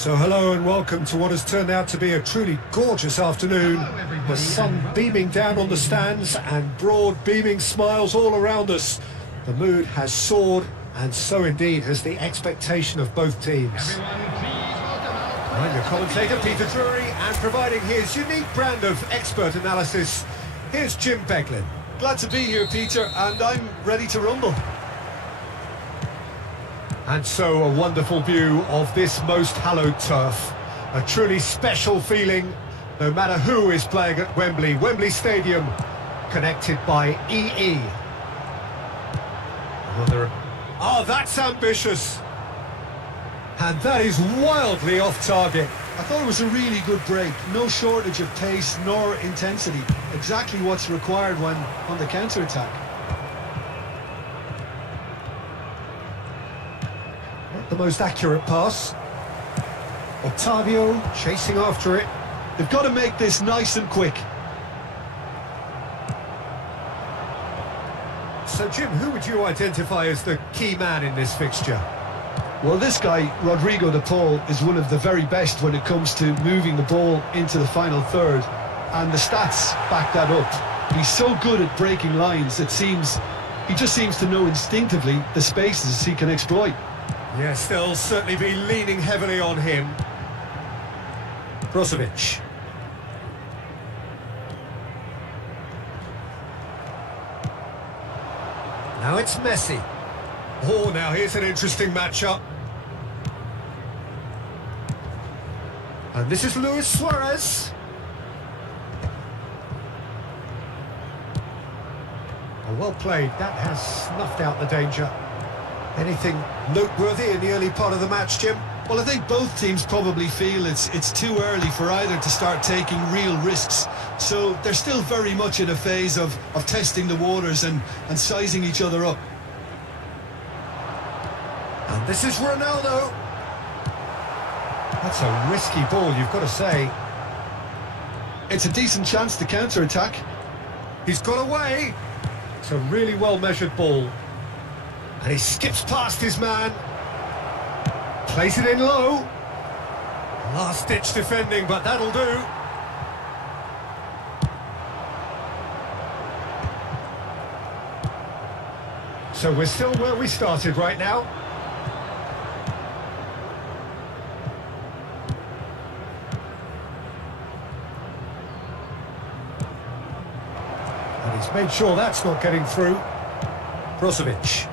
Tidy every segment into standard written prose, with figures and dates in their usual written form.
So hello and welcome to what has turned out to be a truly gorgeous afternoon. The sun beaming down on the stands and broad beaming smiles all around us. The mood has soared, and so indeed has the expectation of both teams. I'm your commentator Peter Drury, and providing his unique brand of expert analysis, here's Jim Beglin. Glad to be here, Peter, and I'm ready to rumble. And so a wonderful view of this most hallowed turf. A truly special feeling, no matter who is playing at Wembley. Wembley Stadium, connected by EE. Oh, that's ambitious. And that is wildly off target. I thought it was a really good break. No shortage of pace nor intensity. Exactly what's required when on the counter-attack. Not the most accurate pass. Octavio chasing after it. They've got to make this nice and quick. So Jim, who would you identify as the key man in this fixture? Well, this guy, Rodrigo de Paul, is one of the very best when it comes to moving the ball into the final third. And the stats back that up. He's so good at breaking lines, he just seems to know instinctively the spaces he can exploit. Yes, they'll certainly be leaning heavily on him. Brozovic. Now it's Messi. Oh, now here's an interesting matchup. And this is Luis Suarez. Oh, well played. That has snuffed out the danger. Anything noteworthy in the early part of the match, Jim? Well, I think both teams probably feel it's too early for either to start taking real risks. So they're still very much in a phase of testing the waters and sizing each other up. And this is Ronaldo. That's a risky ball, you've got to say. It's a decent chance to counter-attack. He's got away. It's a really well-measured ball. And he skips past his man. Plays it in low. Last-ditch defending, but that'll do. So we're still where we started right now. And he's made sure that's not getting through. Brozovic.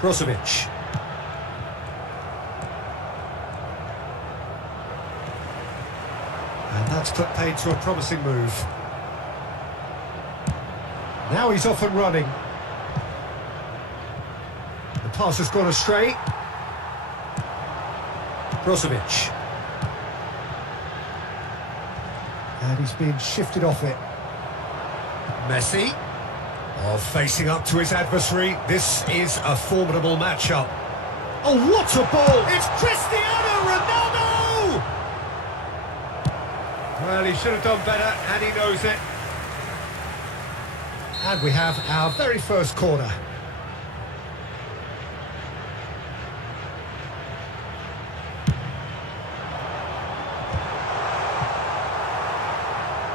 Brozovic. And that's put paid to a promising move. Now he's off and running. The pass has gone astray. Brozovic. And he's being shifted off it. Messi. Oh, facing up to his adversary. This is a formidable matchup. Oh, what a ball! It's Cristiano Ronaldo! Well, he should have done better, and he knows it. And we have our very first corner.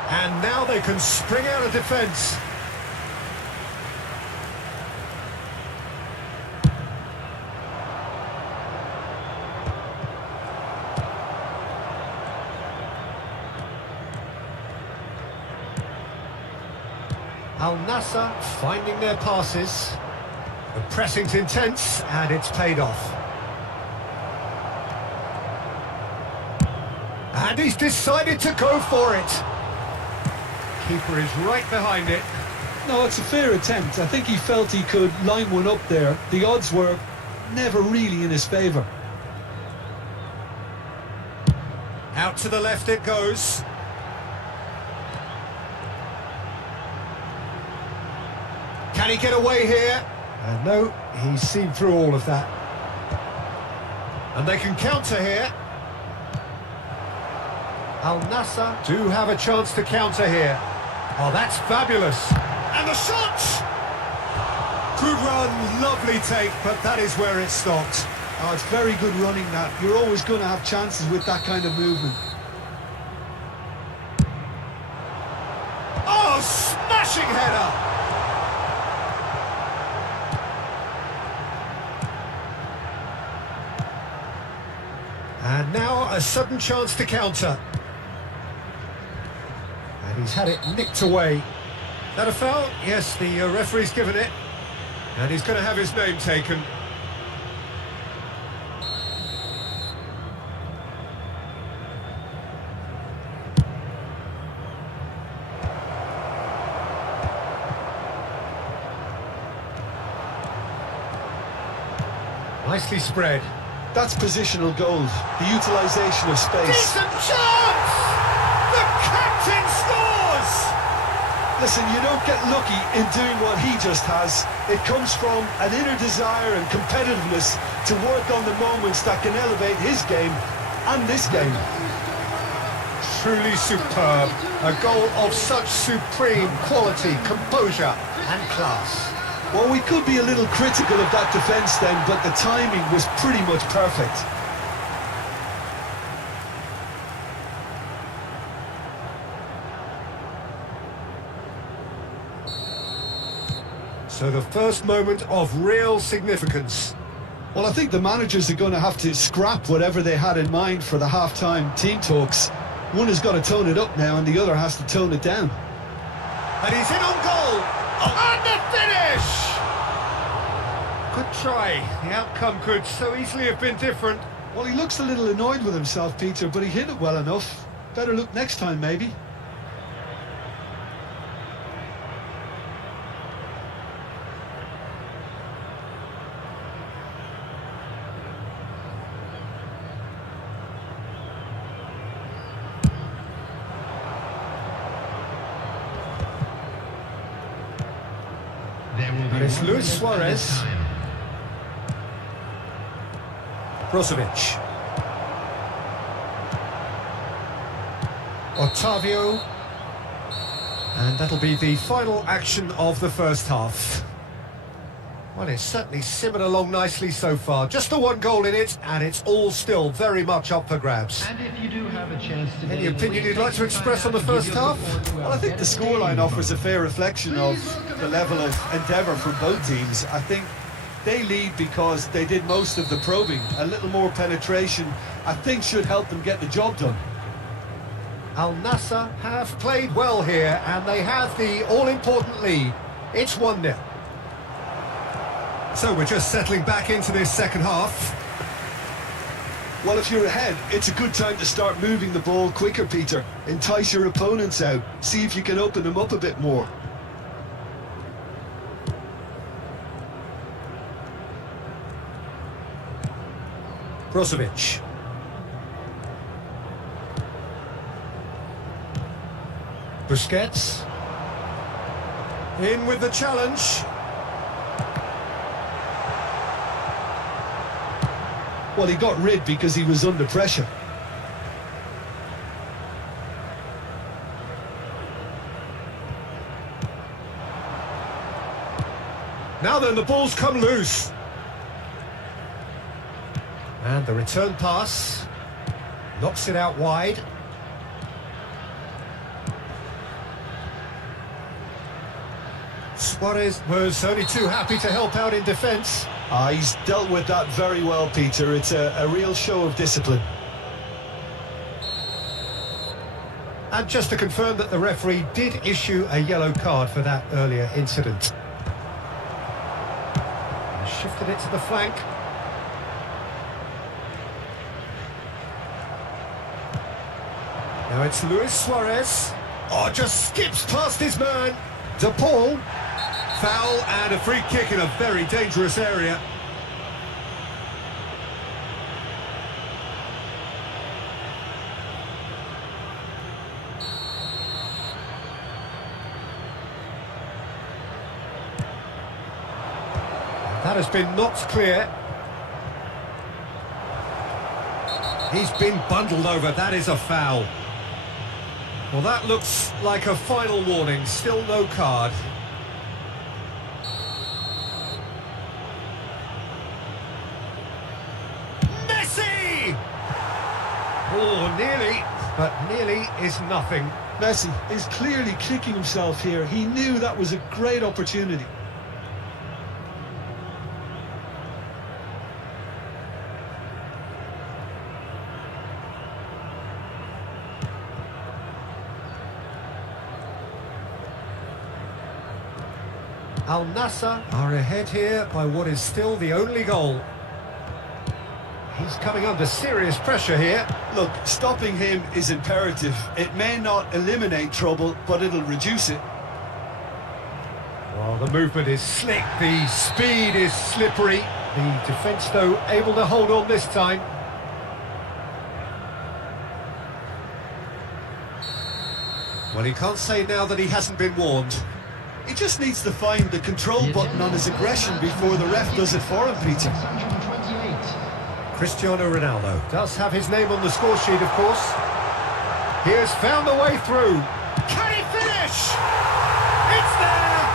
And now they can spring out of defence. Al Nassr finding their passes. The pressing's intense, and it's paid off. And he's decided to go for it. Keeper is right behind it. No, it's a fair attempt. I think he felt he could line one up there. The odds were never really in his favour. Out to the left it goes. Can he get away here? And no, he's seen through all of that. And they can counter here. Al Nassr do have a chance to counter here. Oh, that's fabulous. And the shot! Good run, lovely take, but that is where it stopped. Oh, it's very good running that. You're always going to have chances with that kind of movement. Oh, smashing header! And now a sudden chance to counter. And he's had it nicked away. Is that a foul? Yes, the referee's given it. And he's going to have his name taken. Nicely spread. That's positional gold, the utilisation of space. Decent chance! The captain scores! Listen, you don't get lucky in doing what he just has. It comes from an inner desire and competitiveness to work on the moments that can elevate his game and this game. Truly superb. A goal of such supreme quality, composure and class. Well, we could be a little critical of that defence then, but the timing was pretty much perfect. So the first moment of real significance. Well, I think the managers are going to have to scrap whatever they had in mind for the half-time team talks. One has got to tone it up now and the other has to tone it down. And he's in on goal! And the finish! Good try. The outcome could so easily have been different. Well, he looks a little annoyed with himself, Peter, but he hit it well enough. Better look next time, maybe. And it's Luis Suarez. Brozovic. Otavio. And that'll be the final action of the first half. Well, it's certainly simmered along nicely so far. Just the one goal in it, and it's all still very much up for grabs. And if you do have a chance today, any opinion you'd like to express on the first half? Well, I think the scoreline offers a fair reflection of the level of endeavour from both teams. I think they lead because they did most of the probing. A little more penetration, I think, should help them get the job done. Al Nassr have played well here, and they have the all-important lead. It's 1-0. So we're just settling back into this second half. Well, if you're ahead, it's a good time to start moving the ball quicker, Peter. Entice your opponents out. See if you can open them up a bit more. Brozovic. Busquets. In with the challenge. Well, he got rid because he was under pressure. Now then, the ball's come loose. And the return pass. Knocks it out wide. Suarez was only too happy to help out in defence. He's dealt with that very well, Peter. It's a real show of discipline. And just to confirm that the referee did issue a yellow card for that earlier incident. Shifted it to the flank. Now it's Luis Suarez. Oh, just skips past his man. De Paul. Foul and a free kick in a very dangerous area. That has been knocked clear. He's been bundled over. That is a foul. Well, that looks like a final warning. Still no card. Messi! Oh, nearly, but nearly is nothing. Messi is clearly kicking himself here. He knew that was a great opportunity. Al Nassr are ahead here by what is still the only goal. He's coming under serious pressure here. Look, stopping him is imperative. It may not eliminate trouble, but it'll reduce it. Well, the movement is slick, the speed is slippery. The defence, though, able to hold on this time. Well, he can't say now that he hasn't been warned. He just needs to find the control button on his aggression before the ref does it for him, Peter. 628. Cristiano Ronaldo does have his name on the score sheet, of course. He has found the way through. Can he finish? It's there!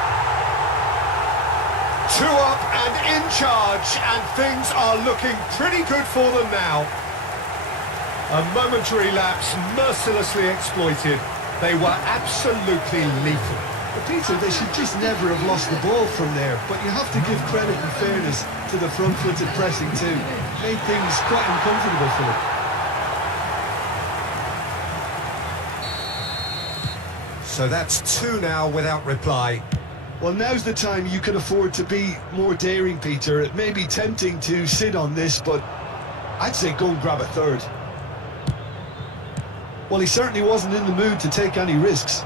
2 up and in charge, and things are looking pretty good for them now. A momentary lapse mercilessly exploited. They were absolutely lethal. But Peter, they should just never have lost the ball from there. But you have to give credit and fairness to the front-footed pressing too. Made things quite uncomfortable for them. So that's 2 now without reply. Well, now's the time you can afford to be more daring, Peter. It may be tempting to sit on this, but I'd say go and grab a third. Well, he certainly wasn't in the mood to take any risks.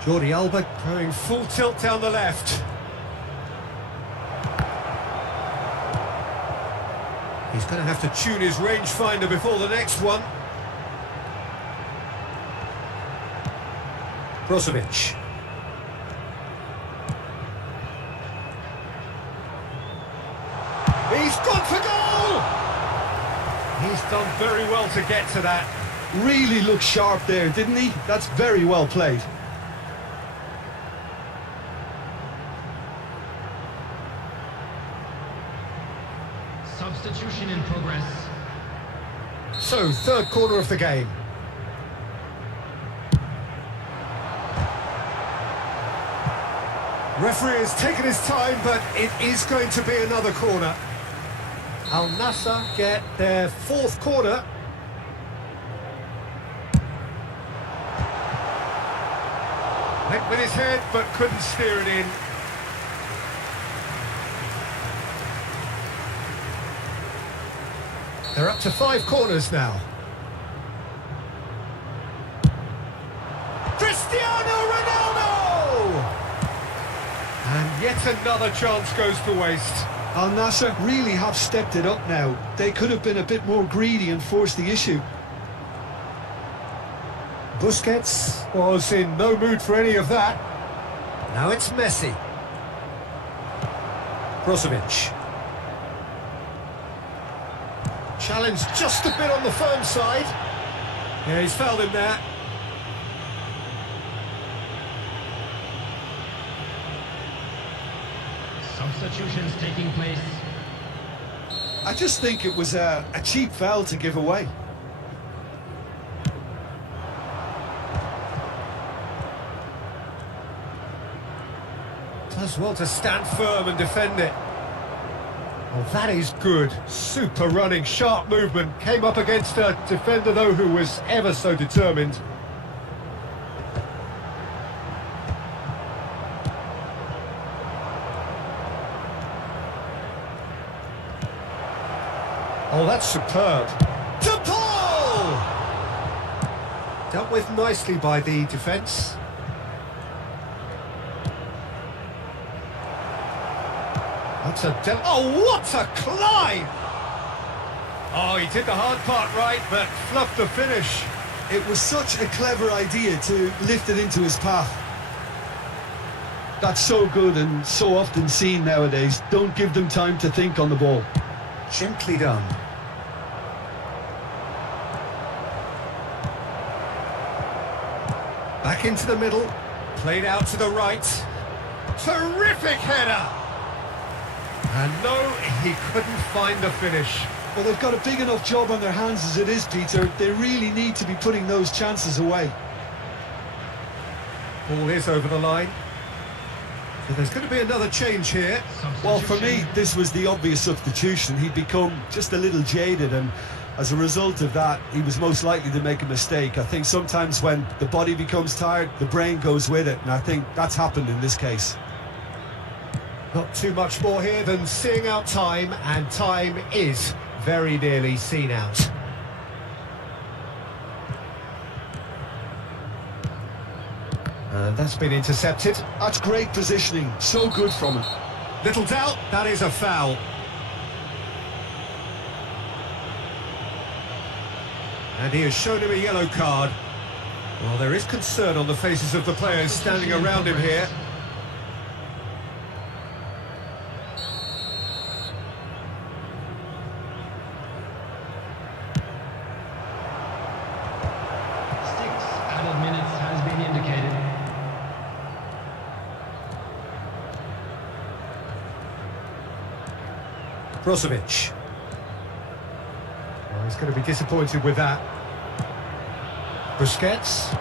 Jordi Alba going full tilt down the left. He's going to have to tune his rangefinder before the next one. Brozovic. He's gone for goal! He's done very well to get to that. Really looked sharp there, didn't he? That's very well played. Substitution in progress. So, third corner of the game. Referee has taken his time, but it is going to be another corner. Al Nassr get their 4th corner. Went with his head, but couldn't steer it in. They're up to 5 corners now. Cristiano Ronaldo! And yet another chance goes to waste. Al Nassr really have stepped it up now. They could have been a bit more greedy and forced the issue. Busquets was in no mood for any of that. Now it's Messi. Brozovic. Challenge just a bit on the firm side. Yeah, he's fouled him there. Substitutions taking place. I just think it was a cheap foul to give away. Does well to stand firm and defend it. Well, that is good. Super running, sharp movement. Came up against a defender, though, who was ever so determined. Oh, that's superb. To Paul! Dealt with nicely by the defence. That's a oh, what a climb! Oh, he did the hard part right, but fluffed the finish. It was such a clever idea to lift it into his path. That's so good and so often seen nowadays. Don't give them time to think on the ball. Gently done. Back into the middle, played out to the right. Terrific header! And no, he couldn't find the finish. Well, they've got a big enough job on their hands as it is, Peter. They really need to be putting those chances away. Ball is over the line. So there's going to be another change here. Well, for me, this was the obvious substitution. He'd become just a little jaded, and as a result of that, he was most likely to make a mistake. I think sometimes when the body becomes tired, the brain goes with it, and I think that's happened in this case. Not too much more here than seeing out time, and time is very nearly seen out. And that's been intercepted. That's great positioning, so good from him. Little doubt, that is a foul. And he has shown him a yellow card. Well, there is concern on the faces of the players standing around him here. Added minutes has been indicated. Brozovic. Well, he's going to be disappointed with that. Busquets.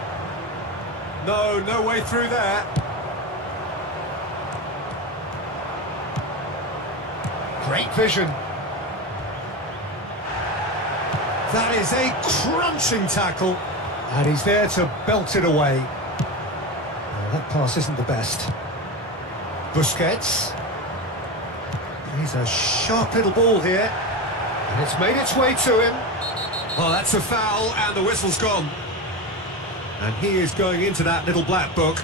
No way through there. Great vision. That is a crunching tackle. And he's there to belt it away. Well, that pass isn't the best. Busquets. He's a sharp little ball here. And it's made its way to him. Well, that's a foul, and the whistle's gone. And he is going into that little black book.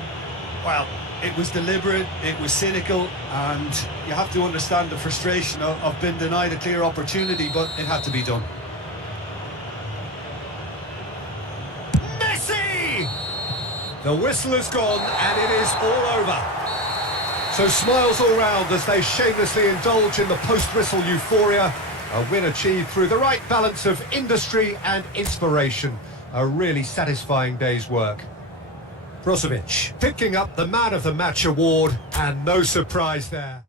Well, it was deliberate, it was cynical, and you have to understand the frustration of being denied a clear opportunity, but it had to be done. Messi! The whistle has gone, and it is all over. So smiles all round as they shamelessly indulge in the post-whistle euphoria. A win achieved through the right balance of industry and inspiration. A really satisfying day's work. Brozovic picking up the Man of the Match award, and no surprise there.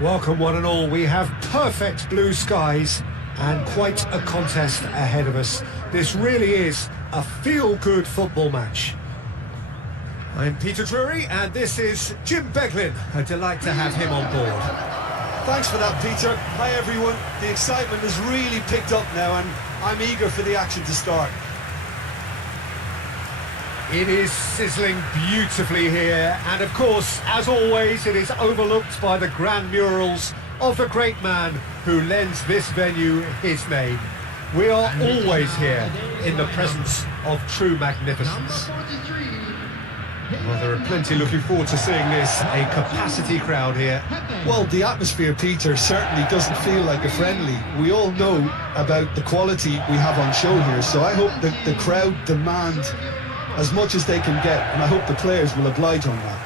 Welcome one and all, we have perfect blue skies and quite a contest ahead of us. This really is a feel-good football match. I'm Peter Drury and this is Jim Beglin. A delight to have him on board. Thanks for that, Peter. Hi, everyone. The excitement has really picked up now, and I'm eager for the action to start. It is sizzling beautifully here, and of course, as always, it is overlooked by the grand murals of the great man who lends this venue his name. We are always here in the presence of true magnificence. Well, there are plenty looking forward to seeing this, a capacity crowd here. Well, the atmosphere, Peter, certainly doesn't feel like a friendly. We all know about the quality we have on show here, so I hope that the crowd demand as much as they can get, and I hope the players will oblige on that.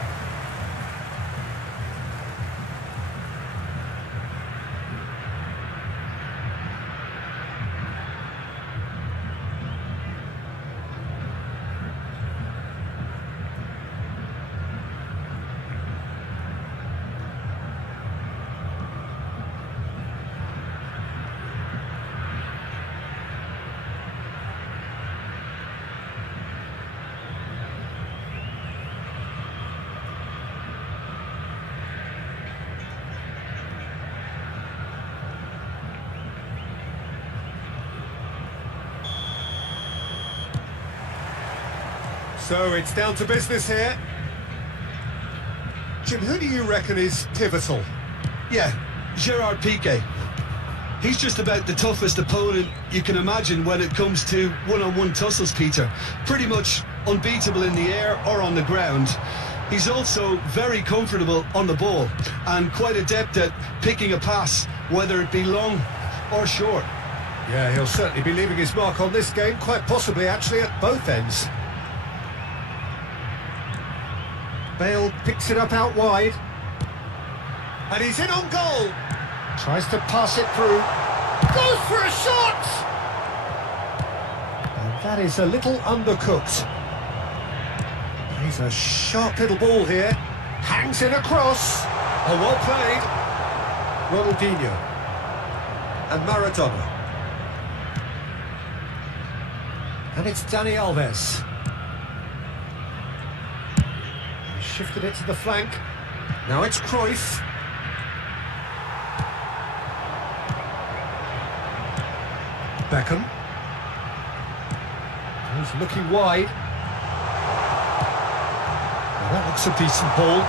So it's down to business here. Jim, who do you reckon is pivotal? Yeah, Gerard Piqué. He's just about the toughest opponent you can imagine when it comes to one-on-one tussles, Peter. Pretty much unbeatable in the air or on the ground. He's also very comfortable on the ball and quite adept at picking a pass, whether it be long or short. Yeah, he'll certainly be leaving his mark on this game, quite possibly actually at both ends. Bale picks it up out wide. And he's in on goal. Tries to pass it through. Goes for a shot! And that is a little undercooked. He's a sharp little ball here. Hangs in a cross. Oh, well played. Ronaldinho. And Maradona. And it's Dani Alves. Shifted it to the flank. Now it's Cruyff. Beckham. He's looking wide. Well, that looks a decent ball.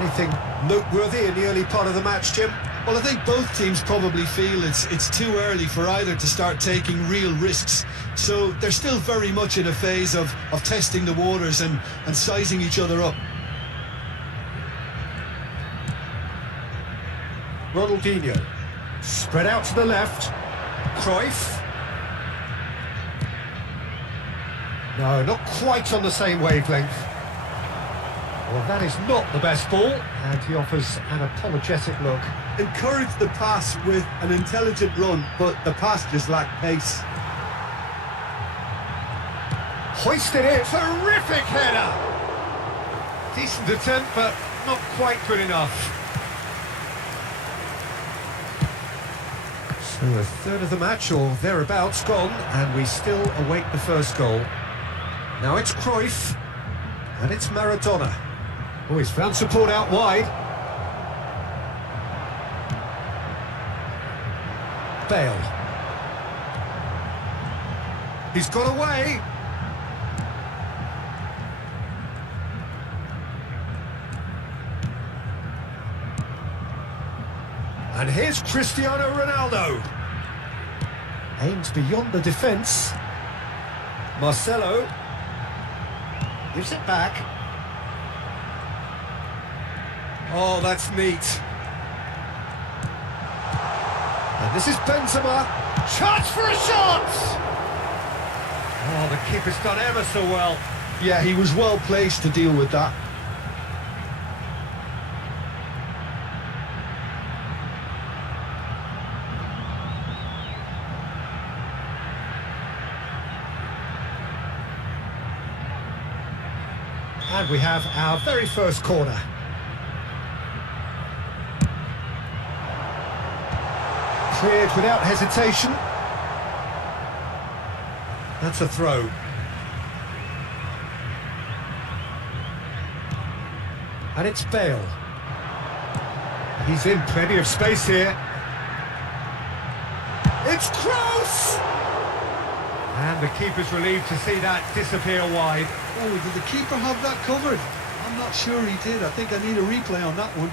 Anything noteworthy in the early part of the match, Jim? Well, I think both teams probably feel it's too early for either to start taking real risks. So they're still very much in a phase of testing the waters and sizing each other up. Ronaldinho. Spread out to the left. Cruyff. No, not quite on the same wavelength. Well, that is not the best ball, and he offers an apologetic look. Encourage the pass with an intelligent run, but the pass just lacked pace. Hoisted it, terrific header! Decent attempt, but not quite good enough. So a third of the match, or thereabouts, gone, and we still await the first goal. Now it's Cruyff, and it's Maradona. Oh, he's found support out wide. Bale. He's got away. And here's Cristiano Ronaldo. Aims beyond the defence. Marcelo. Gives it back. Oh, that's neat. And this is Benzema. Chance for a shot! Oh, the keeper's done ever so well. Yeah, he was well placed to deal with that. And we have our very first corner. Cleared without hesitation. That's a throw. And it's Bale. He's in plenty of space here. It's close! And the keeper's relieved to see that disappear wide. Oh, did the keeper have that covered? I'm not sure he did. I think I need a replay on that one.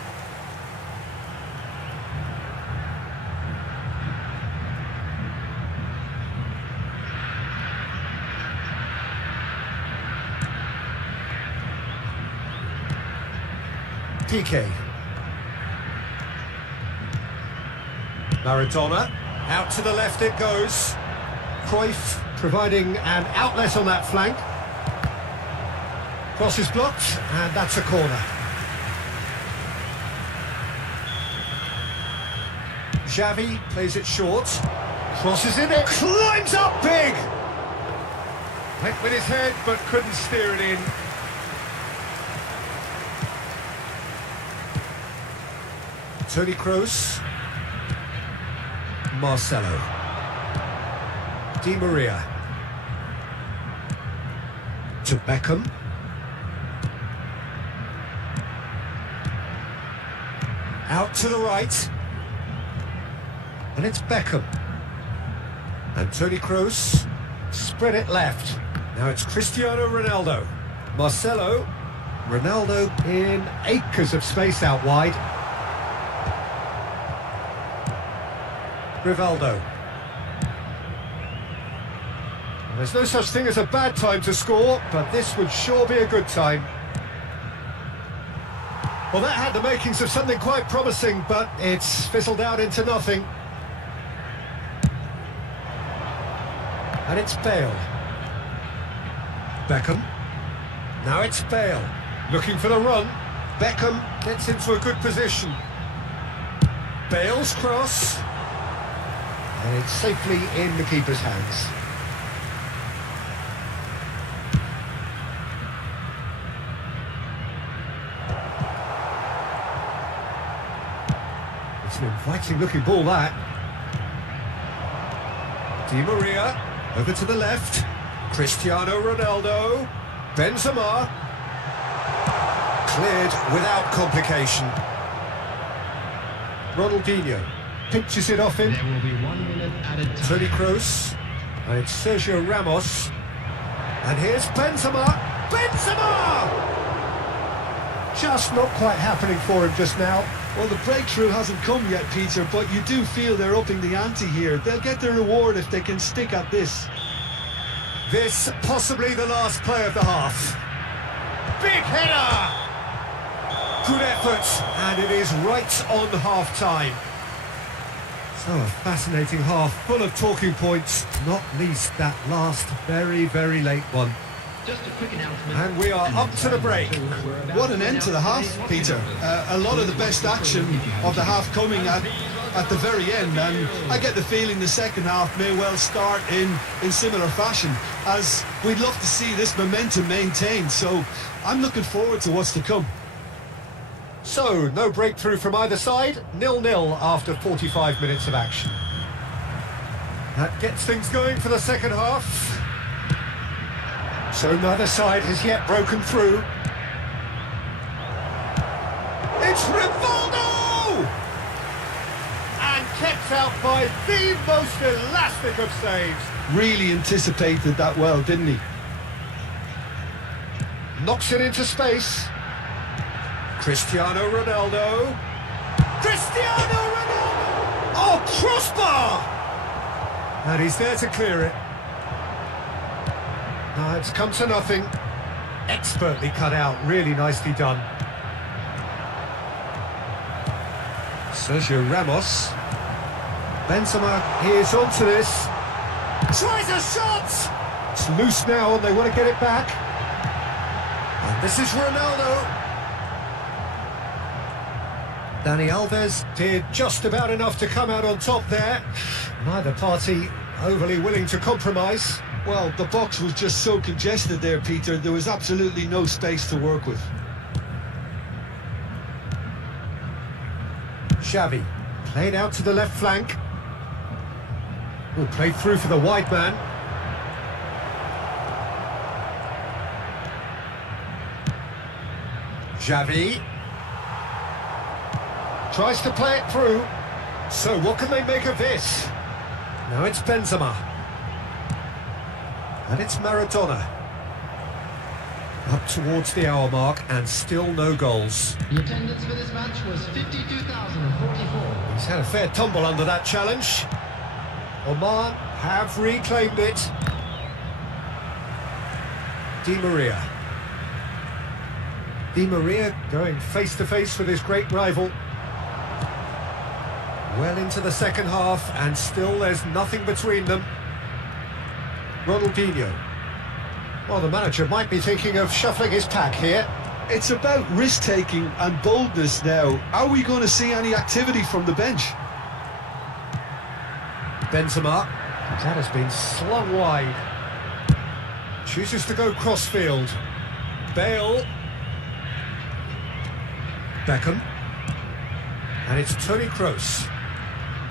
PK. Maradona. Out to the left it goes. Cruyff providing an outlet on that flank. Cross is blocked, and that's a corner. Xavi plays it short. Crosses in it. Climbs up big! Went with his head, but couldn't steer it in. Toni Kroos. Marcelo. Di Maria. To Beckham. Out to the right. And it's Beckham. And Toni Kroos. Spread it left. Now it's Cristiano Ronaldo. Marcelo. Ronaldo in acres of space out wide. Rivaldo. There's no such thing as a bad time to score, but this would sure be a good time. Well, that had the makings of something quite promising, but it's fizzled out into nothing. And it's Bale. Beckham. Now it's Bale. Looking for the run. Beckham gets into a good position. Bale's cross. And it's safely in the keeper's hands. It's an inviting looking ball, that. Di Maria, over to the left. Cristiano Ronaldo. Benzema. Cleared without complication. Ronaldinho pinches it off him. There will be 1 minute added time. Toni Kroos. And it's Sergio Ramos. And here's Benzema. Benzema! Just not quite happening for him just now. Well, the breakthrough hasn't come yet, Peter, but you do feel they're upping the ante here. They'll get their reward if they can stick at this. This possibly the last play of the half. Big header! Good effort, and it is right on half-time. So a fascinating half, full of talking points, not least that last very, very late one. Just a quick announcement. And we are up to the break. What an end to the half, Peter. A lot of the best action of the half coming at the very end, and I get the feeling the second half may well start in similar fashion, as we'd love to see this momentum maintained, so I'm looking forward to what's to come. So, no breakthrough from either side, 0-0 after 45 minutes of action. That gets things going for the second half. So neither side has yet broken through. It's Rivaldo! And kept out by the most elastic of saves. Really anticipated that well, didn't he? Knocks it into space. Cristiano Ronaldo. Cristiano Ronaldo! Oh, crossbar! And he's there to clear it. No, it's come to nothing. Expertly cut out, really nicely done. Sergio Ramos. Benzema is onto this. Tries a shot! It's loose now and they want to get it back. And this is Ronaldo. Dani Alves did just about enough to come out on top there. Neither party overly willing to compromise. Well, the box was just so congested there, Peter. There was absolutely no space to work with. Xavi played out to the left flank. Oh, played through for the wide man. Xavi. Tries to play it through. So what can they make of this? Now it's Benzema. And it's Maradona. Up towards the hour mark and still no goals. The attendance for this match was 52,044. He's had a fair tumble under that challenge. Oman have reclaimed it. Di Maria. Di Maria going face to face with his great rival. Well into the second half and still there's nothing between them. Ronaldinho. Well, the manager might be thinking of shuffling his pack here. It's about risk-taking and boldness now. Are we going to see any activity from the bench? Benzema. That has been slung wide. Chooses to go crossfield. Bale. Beckham. And it's Toni Kroos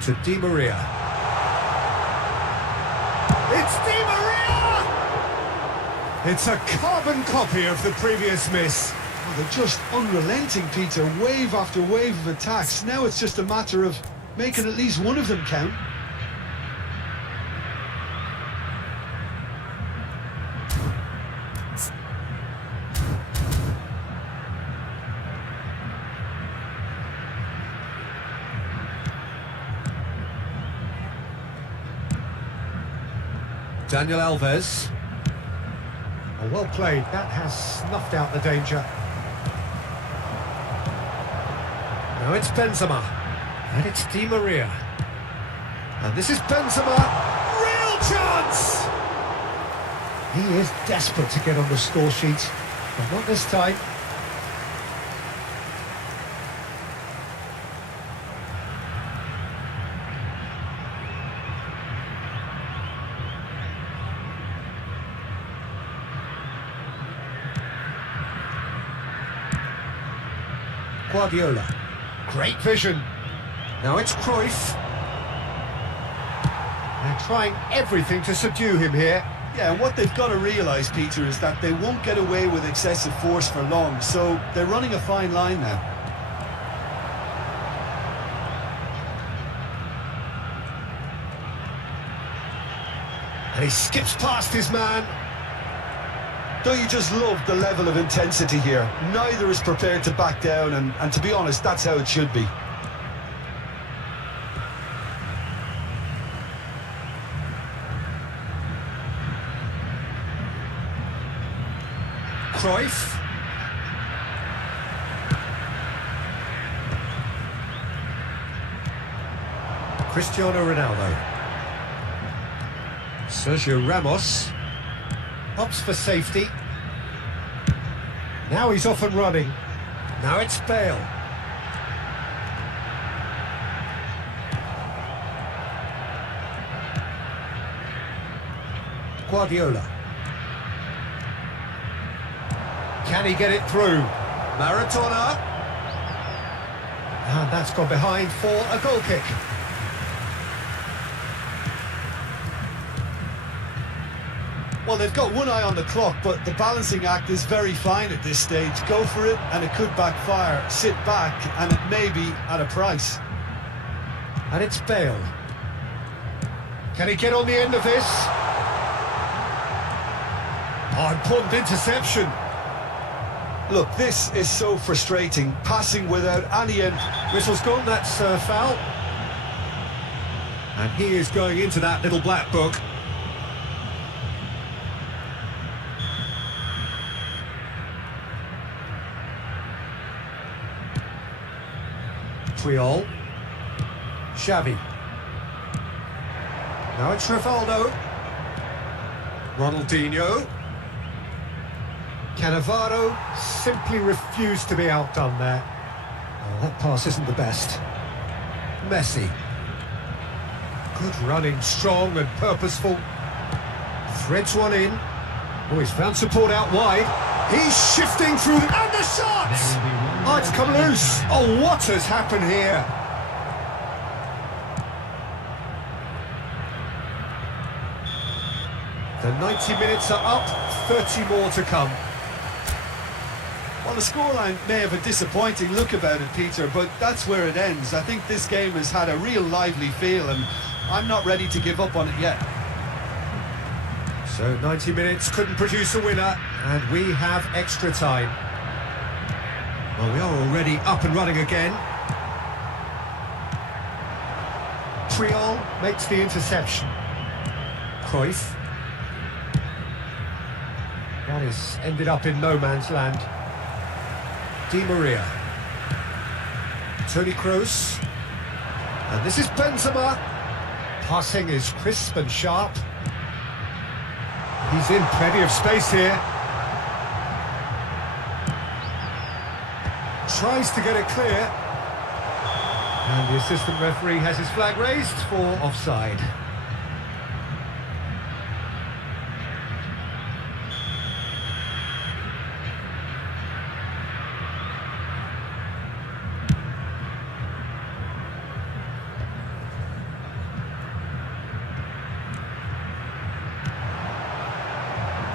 to Di Maria. It's Di Maria! It's a carbon copy of the previous miss. Oh, they're just unrelenting, Peter. Wave after wave of attacks. Now it's just a matter of making at least one of them count. Daniel Alves. Oh, well played. That has snuffed out the danger. Now it's Benzema. And it's Di Maria. And this is Benzema. Real chance! He is desperate to get on the score sheet. But not this time. Guardiola. Great vision. Now it's Cruyff. They're trying everything to subdue him here. Yeah, and what they've got to realise, Peter, is that they won't get away with excessive force for long, so they're running a fine line now. And he skips past his man. Don't you just love the level of intensity here? Neither is prepared to back down, and to be honest, that's how it should be. Cruyff. Cristiano Ronaldo. Sergio Ramos. Opts for safety. Now he's off and running. Now it's Bale. Guardiola. Can he get it through? Maradona. And that's gone behind for a goal kick. Well, they've got one eye on the clock, but the balancing act is very fine at this stage. Go for it, and it could backfire. Sit back, and it may be at a price. And it's Bale. Can he get on the end of this? Oh, important interception. Look, this is so frustrating. Passing without any end. Whistle's gone, that's foul. And he is going into that little black book. Puyol. Xavi. Now it's Ronaldo. Ronaldinho. Cannavaro simply refused to be outdone there. Oh, that pass isn't the best. Messi. Good running, strong and purposeful. Threads one in. Oh, he's found support out wide. He's shifting through the... And the shot! Oh, it's come loose. Oh, what has happened here? The 90 minutes are up, 30 more to come. Well, the scoreline may have a disappointing look about it, Peter, but that's where it ends. I think this game has had a real lively feel, and I'm not ready to give up on it yet. So 90 minutes couldn't produce a winner, and we have extra time. Well, we are already up and running again. Triol makes the interception. Cruyff. That has ended up in no man's land. Di Maria. Toni Kroos. And this is Benzema. Passing is crisp and sharp. He's in plenty of space here. Tries to get it clear. And the assistant referee has his flag raised for offside.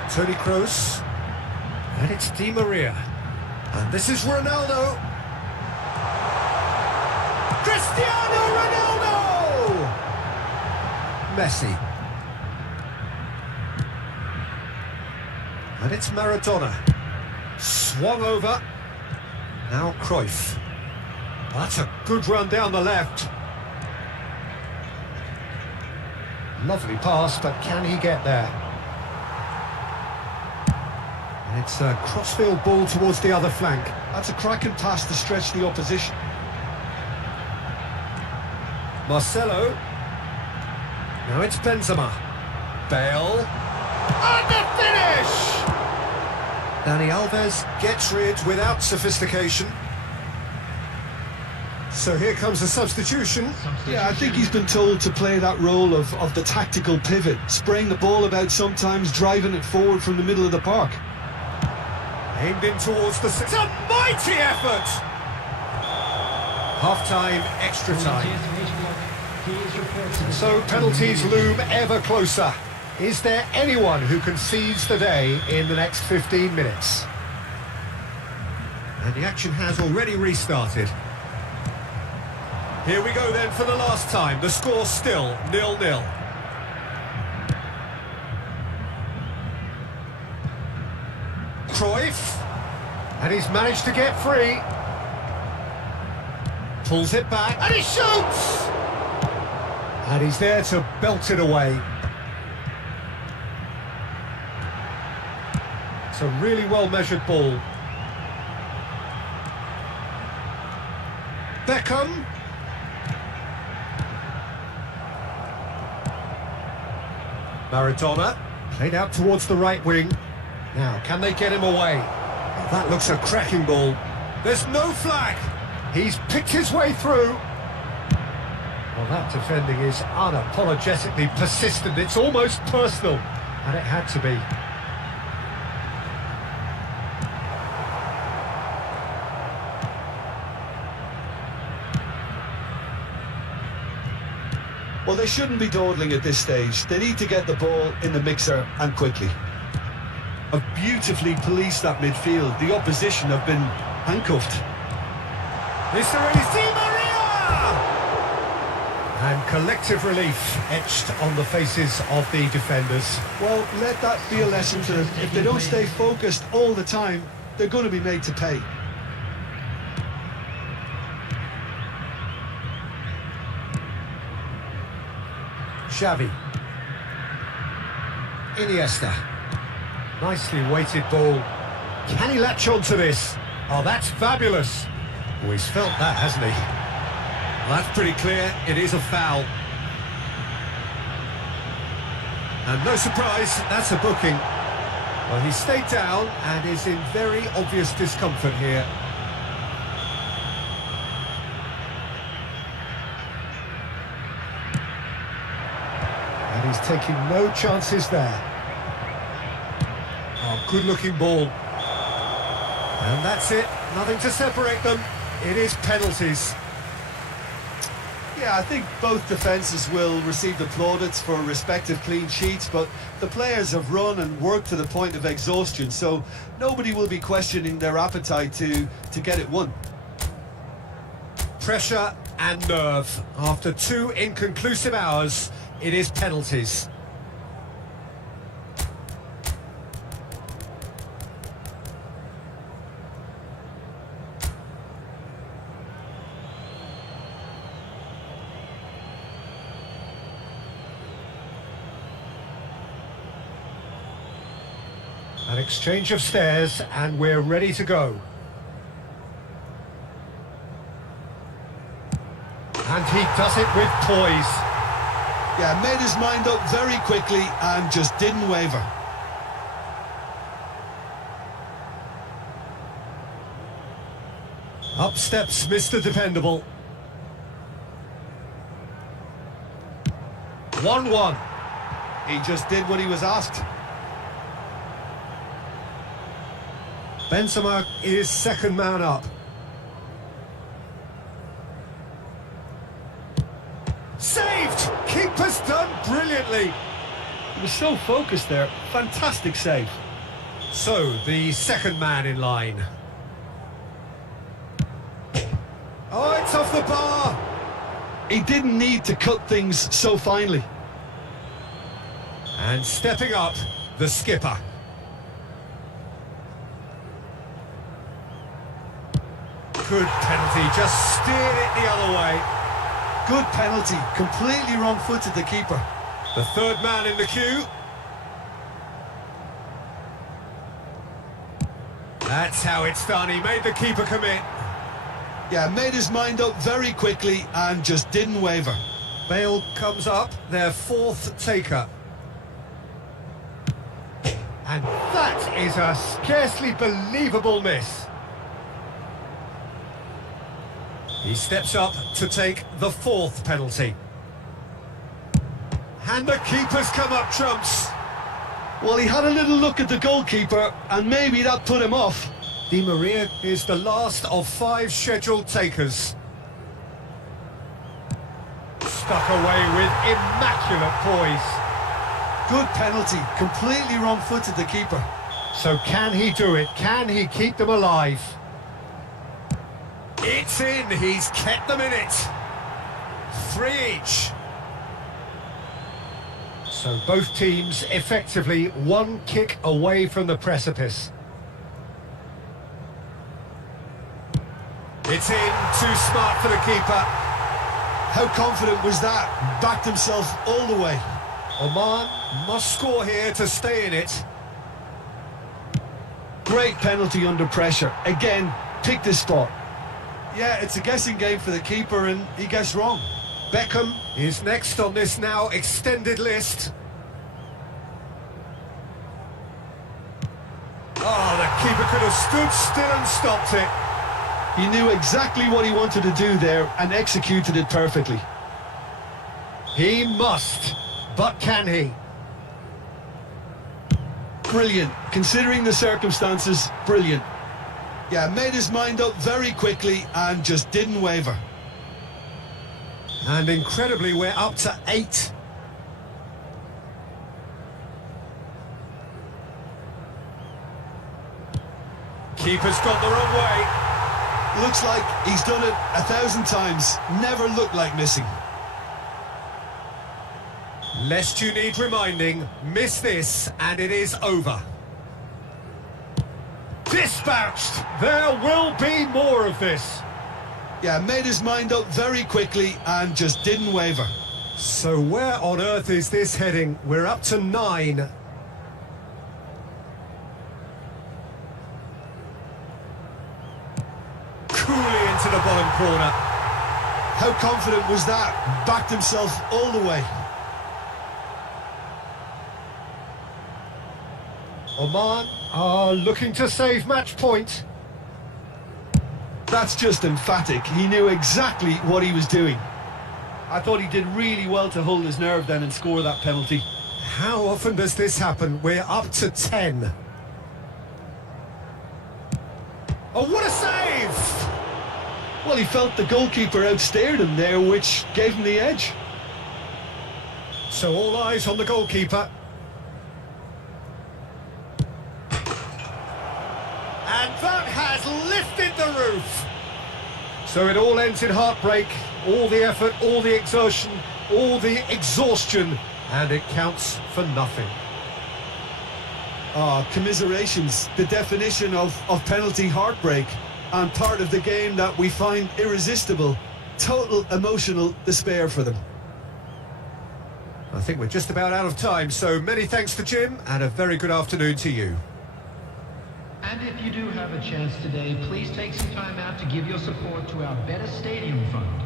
Toni Kroos, and it's Di Maria, and this is Ronaldo. Cristiano Ronaldo! Messi. And it's Maradona. Swung over. Now Cruyff. That's a good run down the left. Lovely pass, but can he get there? It's a crossfield ball towards the other flank. That's a cracking pass to stretch the opposition. Marcelo. Now it's Benzema. Bale. And the finish! Dani Alves gets rid without sophistication. So here comes a substitution. Yeah, I think he's been told to play that role of the tactical pivot, spraying the ball about sometimes, driving it forward from the middle of the park. Aimed in towards the... It's a mighty effort! Half-time, extra time. So penalties loom ever closer. Is there anyone who concedes the day in the next 15 minutes? And the action has already restarted. Here we go then for the last time. The score still 0-0. Cruyff, and he's managed to get free. Pulls it back, and he shoots! And he's there to belt it away. It's a really well-measured ball. Beckham. Maradona, played out towards the right wing. Now, can they get him away? Oh, that looks a cracking ball. There's no flag. He's picked his way through. Well, that defending is unapologetically persistent. It's almost personal. And it had to be. Well, they shouldn't be dawdling at this stage. They need to get the ball in the mixer and quickly. Have beautifully policed that midfield. The opposition have been handcuffed. Is there any Di Maria? And collective relief etched on the faces of the defenders. Well, let that be a lesson to them. If they don't stay focused all the time, they're going to be made to pay. Xavi. Iniesta. Nicely weighted ball. Can he latch on to this? Oh, that's fabulous. Oh, he's felt that, hasn't he? Well, that's pretty clear. It is a foul. And no surprise, that's a booking. Well, he stayed down and is in very obvious discomfort here. And he's taking no chances there. Oh, good-looking ball. And that's it. Nothing to separate them. It is penalties. Yeah, I think both defences will receive the plaudits for respective clean sheets, but the players have run and worked to the point of exhaustion, so nobody will be questioning their appetite to get it won. Pressure and nerve. After 2 inconclusive hours, it is penalties. An exchange of stares, and we're ready to go. And he does it with poise. Yeah, made his mind up very quickly and just didn't waver. Up steps Mr. Dependable. 1-1. He just did what he was asked. Benzema is second man up. Saved! Keeper's done brilliantly. He was so focused there. Fantastic save. So, the second man in line. Oh, it's off the bar! He didn't need to cut things so finely. And stepping up, the skipper. Good penalty, just steered it the other way. Good penalty, completely wrong-footed the keeper. The third man in the queue. That's how it's done, he made the keeper commit. Yeah, made his mind up very quickly and just didn't waver. Bale comes up, their fourth taker. And that is a scarcely believable miss. He steps up to take the fourth penalty. And the keeper's come up trumps. Well, he had a little look at the goalkeeper and maybe that put him off. Di Maria is the last of 5 scheduled takers. Stuck away with immaculate poise. Good penalty, completely wrong-footed the keeper. So can he do it? Can he keep them alive? It's in, he's kept them in it. 3 each. So both teams effectively 1 kick away from the precipice. It's in, too smart for the keeper. How confident was that? Backed himself all the way. Oman must score here to stay in it. Great penalty under pressure. Again, picked his spot. Yeah, it's a guessing game for the keeper and he guessed wrong. Beckham is next on this now extended list. Oh, the keeper could have stood still and stopped it. He knew exactly what he wanted to do there and executed it perfectly. He must, but can he? Brilliant. Considering the circumstances, brilliant. Yeah, made his mind up very quickly and just didn't waver. And incredibly, we're up to 8. Keeper's gone the wrong way. Looks like he's done it 1,000 times. Never looked like missing. Lest you need reminding, miss this and it is over. Dispatched! There will be more of this. Yeah, made his mind up very quickly and just didn't waver. So where on earth is this heading? We're up to 9. Coolly into the bottom corner. How confident was that? Backed himself all the way. Oman are looking to save match point. That's just emphatic. He knew exactly what he was doing. I thought he did really well to hold his nerve then and score that penalty. How often does this happen? We're up to 10. Oh, what a save! Well, he felt the goalkeeper outstared him there, which gave him the edge. So all eyes on the goalkeeper. And that has lifted the roof. So it all ends in heartbreak. All the effort, all the exertion, all the exhaustion, and it counts for nothing. Commiserations, the definition of penalty heartbreak, and part of the game that we find irresistible. Total emotional despair for them. I think we're just about out of time, so many thanks to Jim, and a very good afternoon to you. And if you do have a chance today, please take some time out to give your support to our Better Stadium Fund.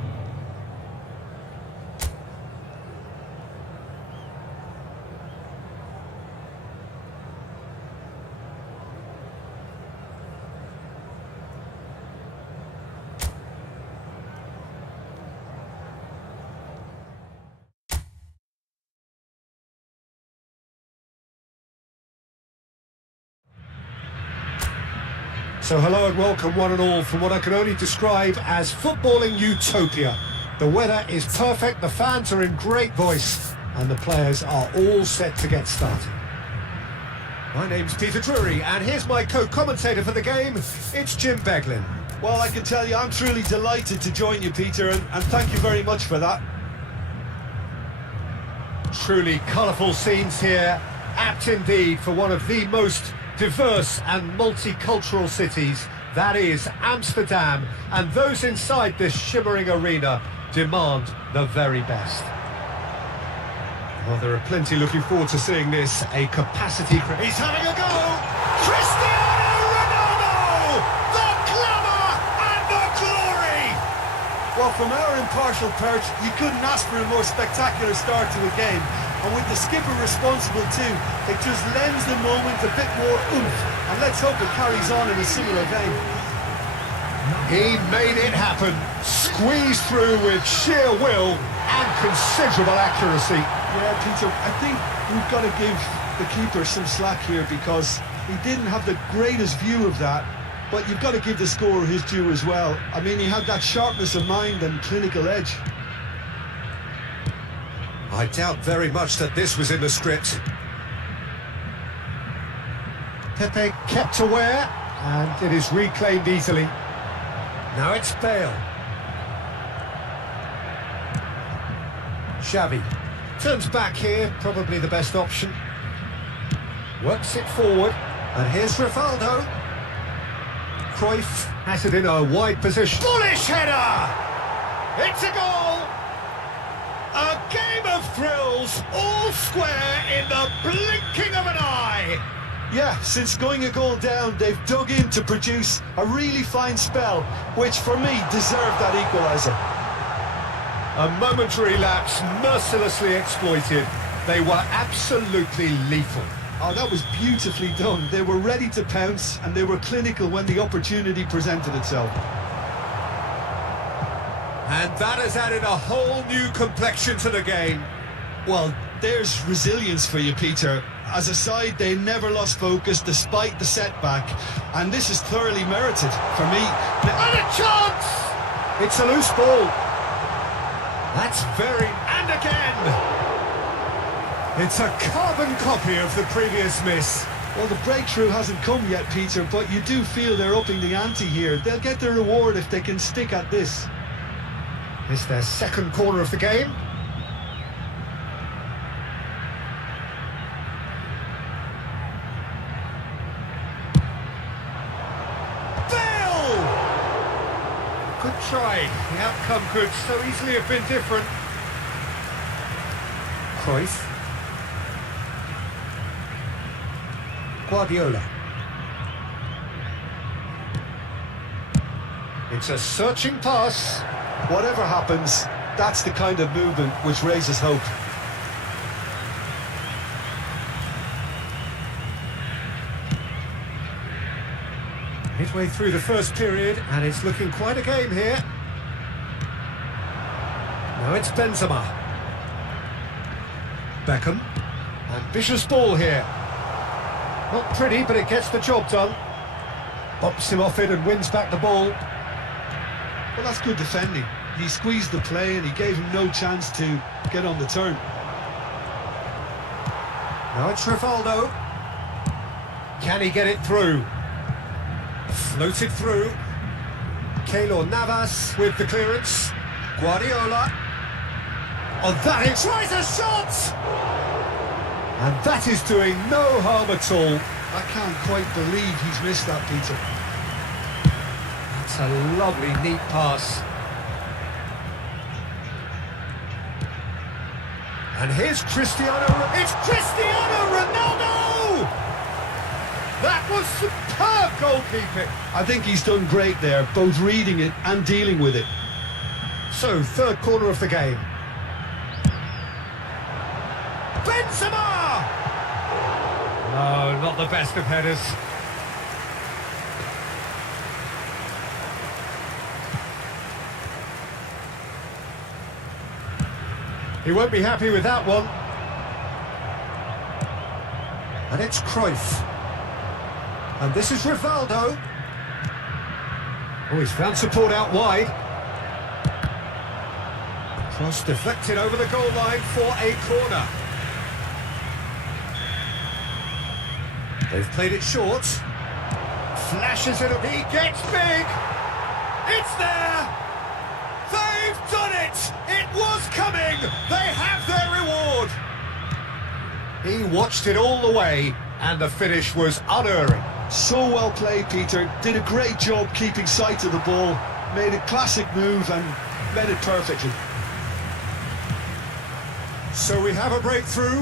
So hello and welcome one and all from what I can only describe as footballing utopia. The weather is perfect, the fans are in great voice, and the players are all set to get started. My name's Peter Drury, and here's my co-commentator for the game, it's Jim Beglin. Well, I can tell you, I'm truly delighted to join you, Peter, and thank you very much for that. Truly colourful scenes here, apt indeed for one of the most diverse and multicultural cities, that is Amsterdam, and those inside this shimmering arena demand the very best. Well, there are plenty looking forward to seeing this, a capacity... He's having a go! Cristiano Ronaldo! The glamour and the glory! Well, from our impartial perch, you couldn't ask for a more spectacular start to a game. And with the skipper responsible too, it just lends the moment a bit more oomph. And let's hope it carries on in a similar vein. He made it happen, squeezed through with sheer will and considerable accuracy. Yeah, Peter, I think we've got to give the keeper some slack here because he didn't have the greatest view of that. But you've got to give the scorer his due as well. I mean, he had that sharpness of mind and clinical edge. I doubt very much that this was in the script. Pepe kept aware, and it is reclaimed easily. Now it's Bale. Xavi turns back here, probably the best option. Works it forward, and here's Ronaldo. Cruyff has it in a wide position. Bullish header! It's a goal! A game of thrills, all square in the blinking of an eye. Yeah, since going a goal down, they've dug in to produce a really fine spell, which for me deserved that equaliser. A momentary lapse mercilessly exploited. They were absolutely lethal. Oh, that was beautifully done. They were ready to pounce, and they were clinical when the opportunity presented itself. And that has added a whole new complexion to the game. Well, there's resilience for you, Peter. As a side, they never lost focus despite the setback, and this is thoroughly merited for me. And a chance! It's a loose ball. That's very... and again! It's a carbon copy of the previous miss. Well, the breakthrough hasn't come yet, Peter, but you do feel they're upping the ante here. They'll get their reward if they can stick at this. It's their second corner of the game. Bale! Good try. The outcome could so easily have been different. Cruyff. Guardiola. It's a searching pass. Whatever happens, that's the kind of movement which raises hope. Midway through the first period, and it's looking quite a game here. Now it's Benzema. Beckham. Ambitious ball here. Not pretty, but it gets the job done. Bops him off it and wins back the ball. Well, that's good defending. He squeezed the play and he gave him no chance to get on the turn. Now it's Rivaldo. Can he get it through? Floated through. Keylor Navas with the clearance. Guardiola. Oh, that it tries a shot! And that is doing no harm at all. I can't quite believe he's missed that, Peter. That's a lovely, neat pass. And here's It's Cristiano Ronaldo! That was superb goalkeeping. I think he's done great there, both reading it and dealing with it. So, third corner of the game. Benzema! No, not the best of headers. He won't be happy with that one. And it's Cruyff. And this is Rivaldo. Oh, he's found support out wide. Cross deflected over the goal line for a corner. They've played it short. Flashes it up. He gets big. It's there. They've done it. It was coming. They have their reward. He watched it all the way, and the finish was unerring. So well played, Peter. Did a great job keeping sight of the ball. Made a classic move and met it perfectly. So we have a breakthrough.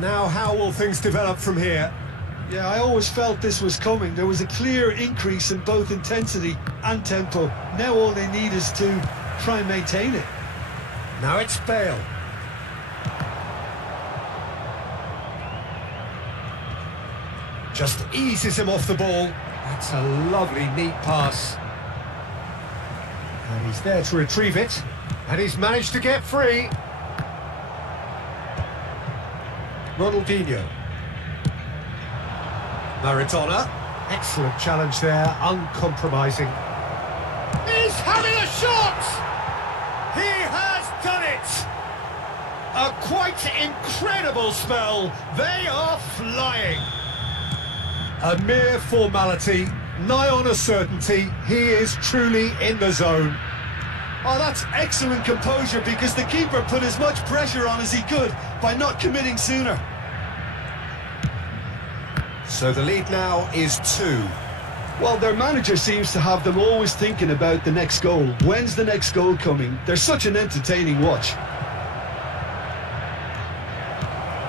Now how will things develop from here? Yeah, I always felt this was coming. There was a clear increase in both intensity and tempo. Now all they need is to try and maintain it. Now it's Bale. Just eases him off the ball. That's a lovely, neat pass. And he's there to retrieve it. And he's managed to get free. Ronaldinho. Maradona. Excellent challenge there, uncompromising. He's having a shot! He has done it! A quite incredible spell. They are flying. A mere formality, nigh on a certainty. He is truly in the zone. Oh, that's excellent composure because the keeper put as much pressure on as he could by not committing sooner. So the lead now is 2. Well, their manager seems to have them always thinking about the next goal. When's the next goal coming? They're such an entertaining watch.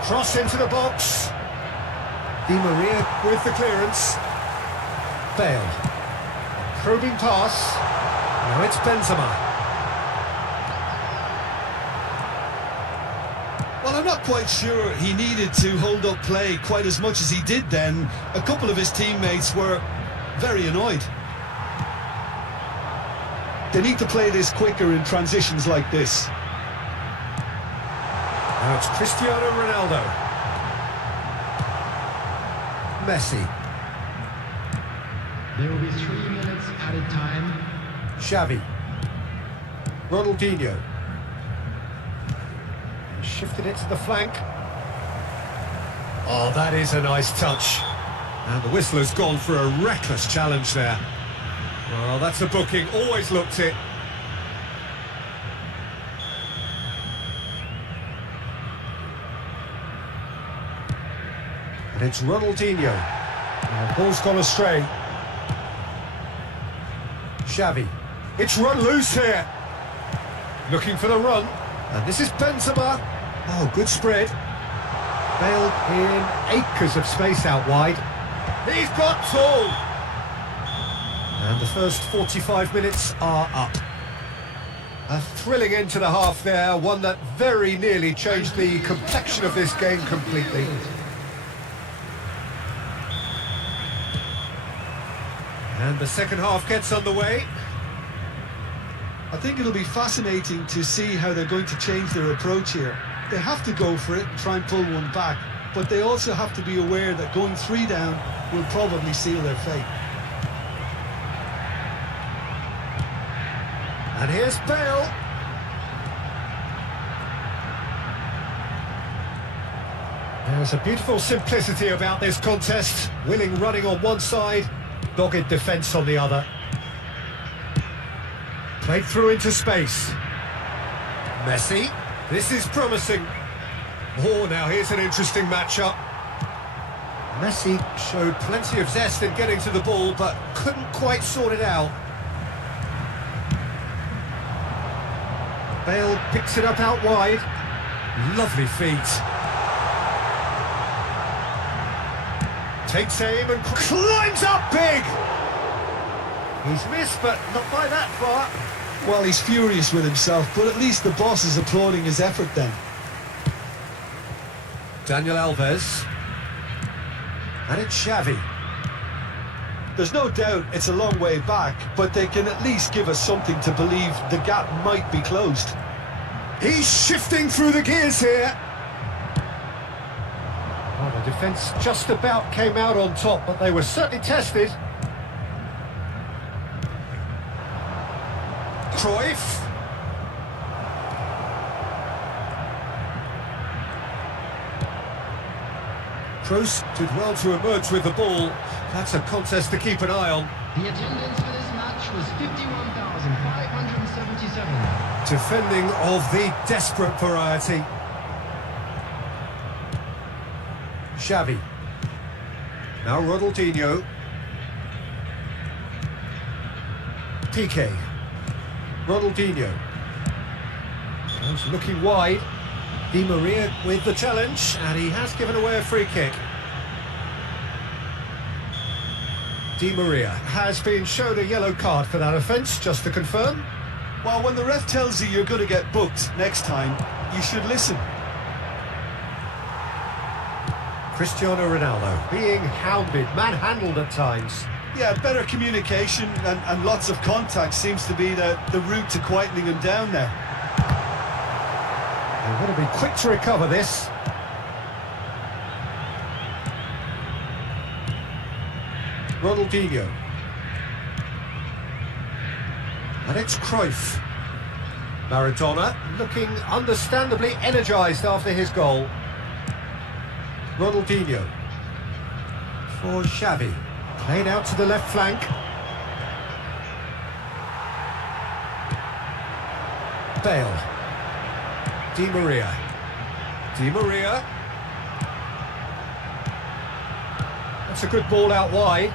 Cross into the box. Di Maria with the clearance. Bale. Probing pass. Now it's Benzema. Well, I'm not quite sure he needed to hold up play quite as much as he did then. A couple of his teammates were very annoyed. They need to play this quicker in transitions like this. Now it's Cristiano Ronaldo. Messi. There will be 3 minutes added time. Xavi. Ronaldinho. He shifted it to the flank. Oh, that is a nice touch. And the whistler's gone for a reckless challenge there. Well, that's a booking, always looked it. And it's Ronaldinho. The ball's gone astray. Xavi. It's run loose here. Looking for the run. And this is Benzema. Oh, good spread. Bale in acres of space out wide. He's got tall. And the first 45 minutes are up. A thrilling end to the half there, one that very nearly changed the complexion of this game completely. And the second half gets underway. I think it'll be fascinating to see how they're going to change their approach here. They have to go for it, try and pull one back, but they also have to be aware that going 3 down will probably seal their fate. And here's Bale. There's a beautiful simplicity about this contest. Willing running on one side, dogged defence on the other. Played through into space. Messi. This is promising. Oh, now here's an interesting matchup. Messi showed plenty of zest in getting to the ball, but couldn't quite sort it out. Bale picks it up out wide. Lovely feet. Takes aim and climbs up big! He's missed, but not by that far. Well, he's furious with himself, but at least the boss is applauding his effort then. Daniel Alves. And it's Xavi. There's no doubt it's a long way back, but they can at least give us something to believe the gap might be closed. He's shifting through the gears here. Well, the defence just about came out on top, but they were certainly tested. Cruyff. Kroos did well to emerge with the ball. That's a contest to keep an eye on. The attendance for this match was 51,577. Defending of the desperate variety. Xavi. Now Ronaldinho. Piqué. Ronaldinho. He's looking wide. Di Maria with the challenge, and he has given away a free kick. Di Maria has been shown a yellow card for that offence, just to confirm. Well, when the ref tells you you're going to get booked next time, you should listen. Cristiano Ronaldo being hounded, manhandled at times. Yeah, better communication and lots of contact seems to be the route to quietening him down there. They're going to be quick to recover this. Ronaldinho. And it's Cruyff. Maradona looking understandably energised after his goal. Ronaldinho. For Xavi. Played out to the left flank. Bale. Di Maria. Di Maria. That's a good ball out wide.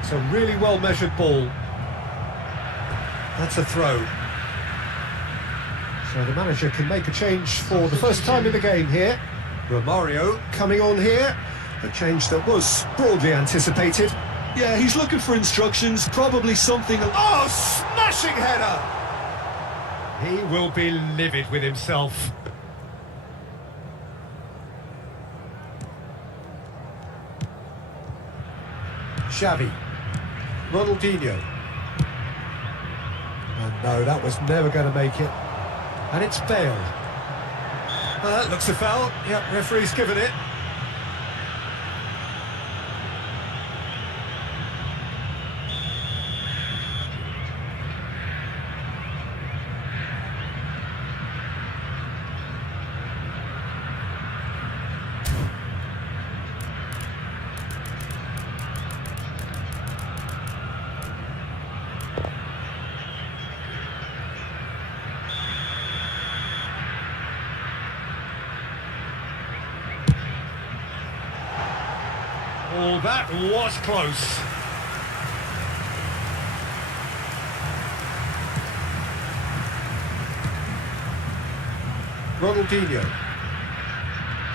It's a really well-measured ball. That's a throw. So the manager can make a change for the first time in the game here. Romario coming on here. A change that was broadly anticipated. Yeah, he's looking for instructions, probably something... Oh, smashing header! He will be livid with himself. Xavi. Ronaldinho. Oh no, that was never going to make it. And it's Bale. Looks a foul. Yep, referee's given it. Oh, that was close. Ronaldinho.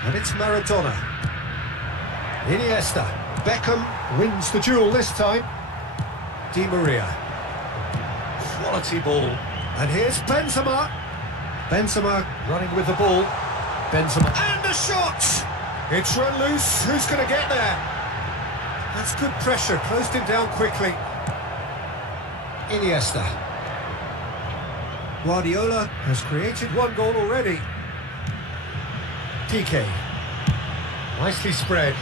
And it's Maradona. Iniesta. Beckham wins the duel this time. Di Maria. Quality ball. And here's Benzema. Benzema running with the ball. Benzema. And the shot! It's run loose. Who's going to get there? That's good pressure. Closed him down quickly. Iniesta. Guardiola has created one goal already. Piqué. Nicely spread.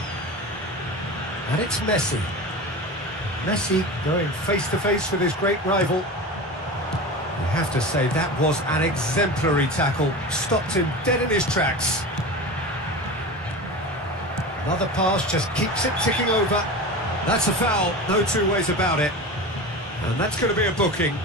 And it's Messi. Messi going face to face with his great rival. You have to say that was an exemplary tackle. Stopped him dead in his tracks. Another pass just keeps it ticking over. That's a foul, no two ways about it. And that's going to be a booking.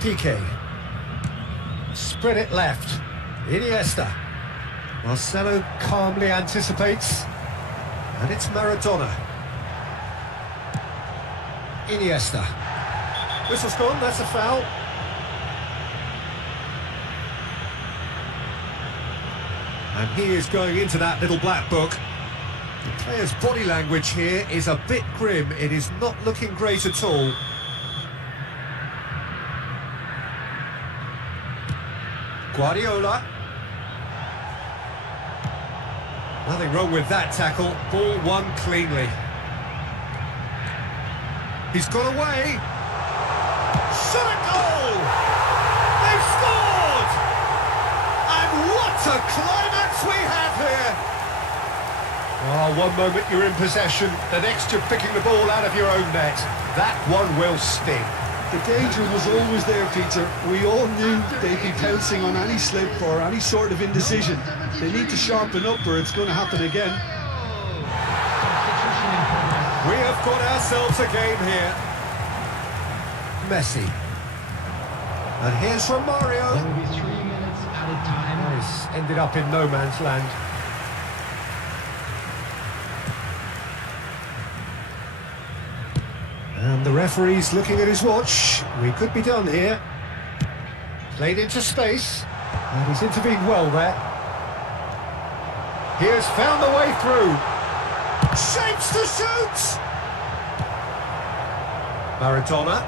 Piqué. Spread it left. Iniesta. Marcelo calmly anticipates. And it's Maradona. Iniesta. Whistle's gone, that's a foul. And he is going into that little black book. The player's body language here is a bit grim. It is not looking great at all. Guardiola. Nothing wrong with that tackle. Ball won cleanly. He's got away. Shot a goal! They've scored! And what a climax we have here! Oh, one moment you're in possession, the next you're picking the ball out of your own net. That one will sting. The danger was always there, Peter. We all knew they'd be pouncing on any slip or any sort of indecision. They need to sharpen up or it's going to happen again. We have got ourselves a game here. Messi. And here's Romario. There will be 3 minutes added time. Nice. Ended up in no man's land. And the referee's looking at his watch. We could be done here. Played into space. And he's intervened well there. He has found the way through. Shapes to shoot! Maradona.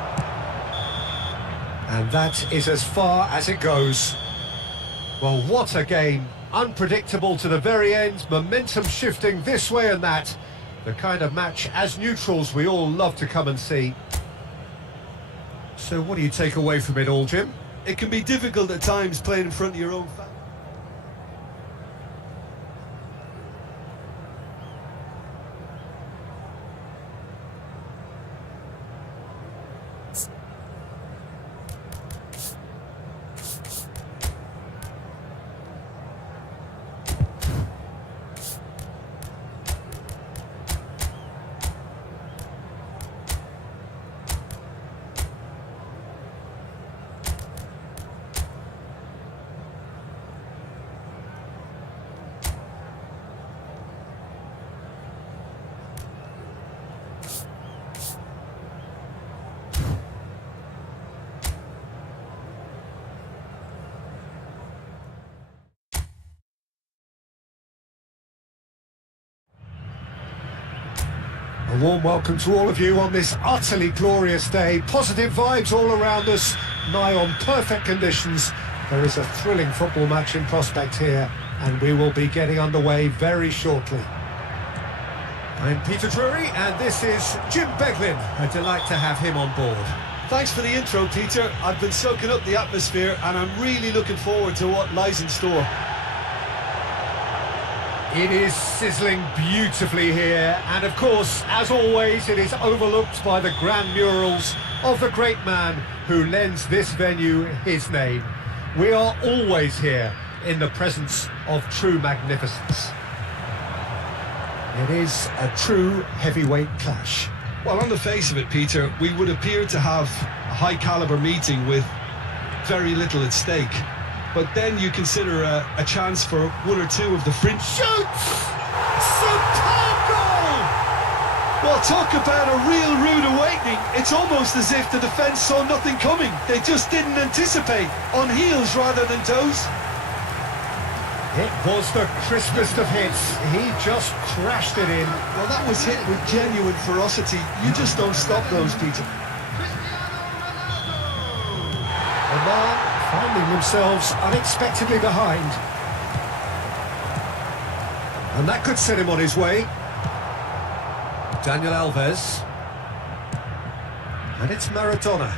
And that is as far as it goes. Well, what a game. Unpredictable to the very end. Momentum shifting this way and that. The kind of match, as neutrals, we all love to come and see. So what do you take away from it all, Jim? It can be difficult at times playing in front of your own fans. A warm welcome to all of you on this utterly glorious day. Positive vibes all around us, nigh on perfect conditions. There is a thrilling football match in prospect here, and we will be getting underway very shortly. I'm Peter Drury, and this is Jim Beglin. A delight to have him on board. Thanks for the intro, Peter. I've been soaking up the atmosphere and I'm really looking forward to what lies in store. It is sizzling beautifully here, and of course, as always, it is overlooked by the grand murals of the great man who lends this venue his name. We are always here in the presence of true magnificence. It is a true heavyweight clash. Well, on the face of it, Peter, we would appear to have a high-caliber meeting with very little at stake. But then you consider a chance for one or two of the fringe. Shoots! Superb goal! Well, talk about a real rude awakening. It's almost as if the defence saw nothing coming. They just didn't anticipate. On heels rather than toes. It was the crispest of hits. He just crashed it in. Well, that was hit with genuine ferocity. You just don't stop those, Peter. Oman finding themselves unexpectedly behind. And that could set him on his way. Daniel Alves. And it's Maradona.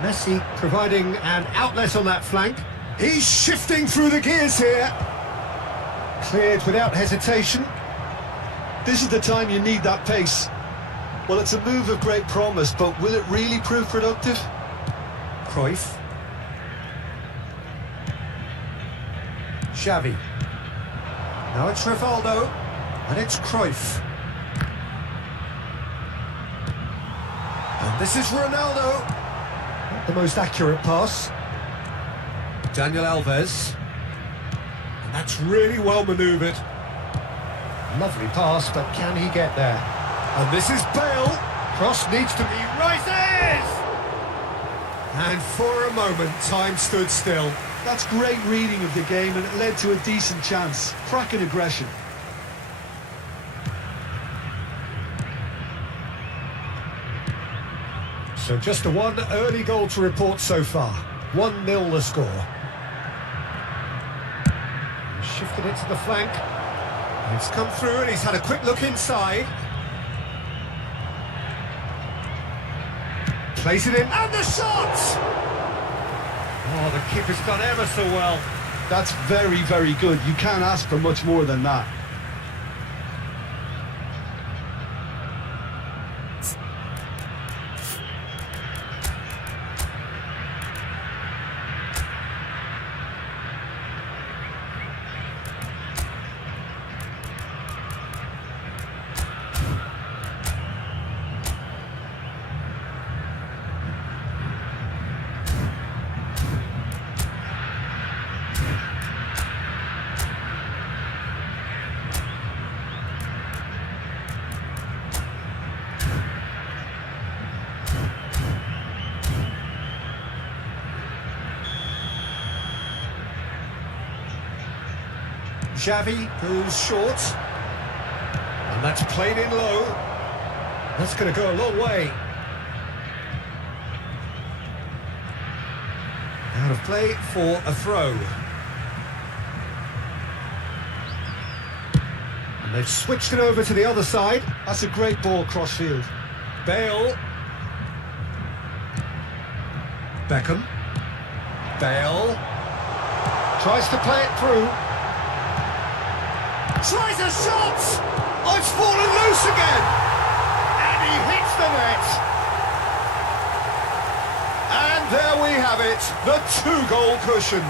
Messi providing an outlet on that flank. He's shifting through the gears here. Cleared without hesitation. This is the time you need that pace. Well, it's a move of great promise, but will it really prove productive? Cruyff. Xavi. Now it's Ronaldo. And it's Cruyff. And this is Ronaldo. Not the most accurate pass. Daniel Alves. And that's really well manoeuvred. Lovely pass, but can he get there? And this is Bale. Cross needs to be rises! And for a moment, time stood still. That's great reading of the game, and it led to a decent chance. Cracking aggression. So just a one early goal to report so far. 1-0 the score. Shifted it to the flank. It's come through and he's had a quick look inside. Plays it in, and the shot! Oh, the keeper's done ever so well. That's very, very good. You can't ask for much more than that. Xavi goes short. And that's played in low. That's going to go a long way. Out of play for a throw. And they've switched it over to the other side. That's a great ball crossfield. Bale. Beckham. Bale. Tries to play it through. Tries a shot! Oh, it's fallen loose again! And he hits the net! And there we have it, the two-goal cushion.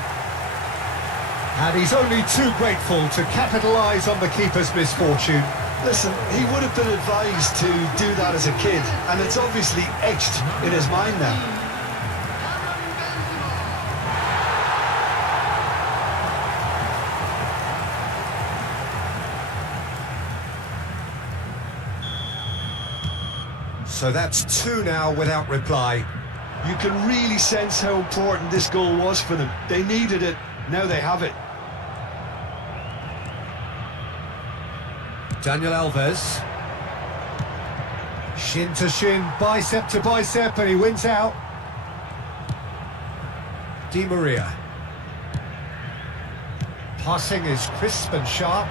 And he's only too grateful to capitalise on the keeper's misfortune. Listen, he would have been advised to do that as a kid, and it's obviously etched in his mind now. So that's two now without reply. You can really sense how important this goal was for them. They needed it, now they have it. Daniel Alves. Shin to shin, bicep to bicep, and he wins out. Di Maria. Passing is crisp and sharp.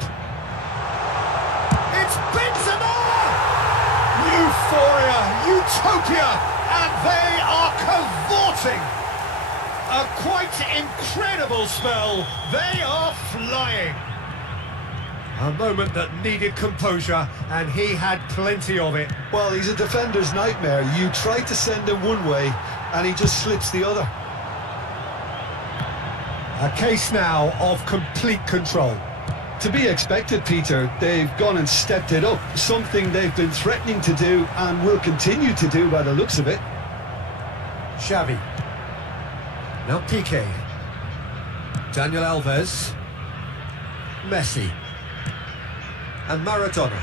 It's Benzema! Euphoria, utopia, and they are cavorting. A quite incredible spell. They are flying. A moment that needed composure, and he had plenty of it. Well, he's a defender's nightmare. You try to send him one way, and he just slips the other. A case now of complete control. To be expected, Peter. They've gone and stepped it up, something they've been threatening to do and will continue to do by the looks of it. Xavi. Now Piqué. Daniel Alves. Messi. And Maradona.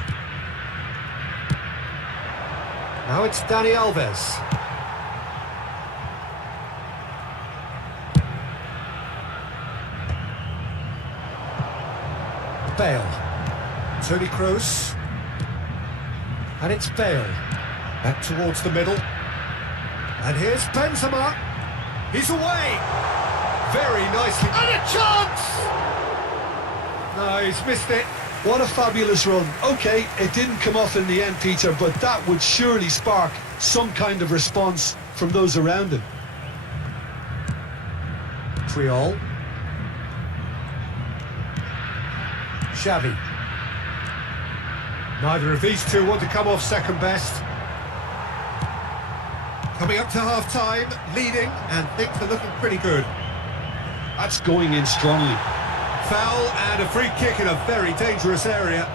Now it's Dani Alves. Bale. Toni Kroos. And it's Bale. Back towards the middle. And here's Benzema. He's away. Very nicely. And a chance! No, he's missed it. What a fabulous run. OK, it didn't come off in the end, Peter, but that would surely spark some kind of response from those around him. Triol. Xavi. Neither of these two want to come off second best. Coming up to half-time, leading, and things are looking pretty good. That's going in strongly. Foul and a free kick in a very dangerous area.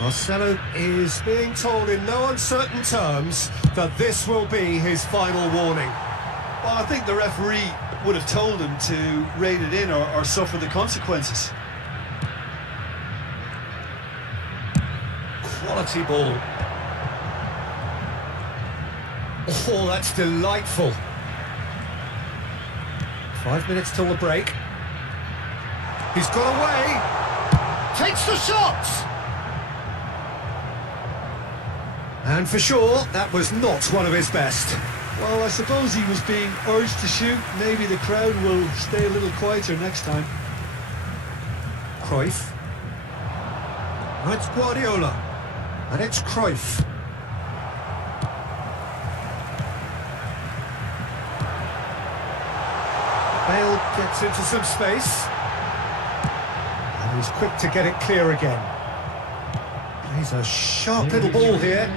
Marcelo is being told in no uncertain terms that this will be his final warning. Well, I think the referee would have told him to rein it in or suffer the consequences. Quality ball. Oh, that's delightful. 5 minutes till the break. He's got away. Takes the shot. And for sure, that was not one of his best. Well, I suppose he was being urged to shoot. Maybe the crowd will stay a little quieter next time. Cruyff. Now it's Guardiola. And it's Cruyff. Bale gets into some space. And he's quick to get it clear again. He's a sharp little ball here.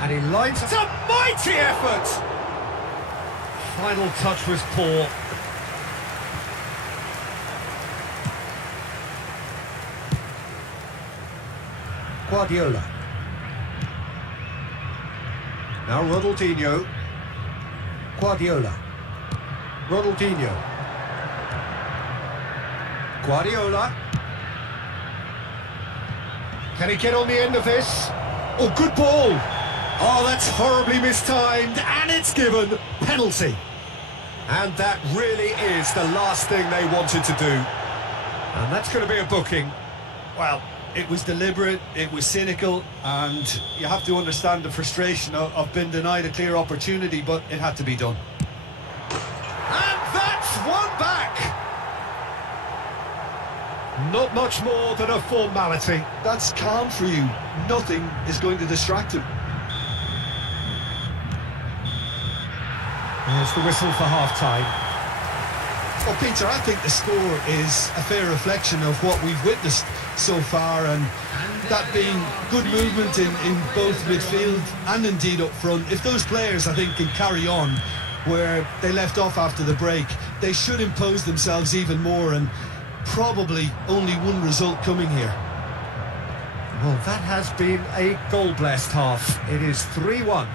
And he lines up. It's a mighty effort! Final touch was poor. Guardiola. Now Ronaldinho. Guardiola. Ronaldinho. Guardiola. Can he get on the end of this? Oh, good ball! Oh, that's horribly mistimed, and it's given penalty. And that really is the last thing they wanted to do. And that's going to be a booking. Well, it was deliberate, it was cynical, and you have to understand the frustration of being denied a clear opportunity, but it had to be done. And that's one back! Not much more than a formality. That's calm for you. Nothing is going to distract him. There's the whistle for half-time. Well, Peter, I think the score is a fair reflection of what we've witnessed so far, and that being good movement in both midfield and indeed up front. If those players, I think, can carry on where they left off after the break, they should impose themselves even more, and probably only one result coming here. Well, that has been a goal-blessed half. It is 3-1.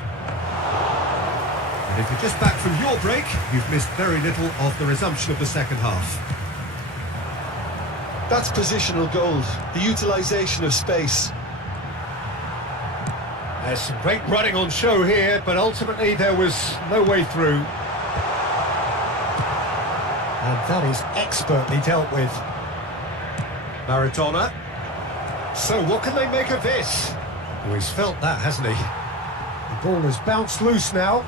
And if you're just back from your break, you've missed very little of the resumption of the second half. That's positional gold, the utilisation of space. There's some great running on show here, but ultimately there was no way through. And that is expertly dealt with. Maradona. So what can they make of this? Oh, he's felt that, hasn't he? The ball has bounced loose now.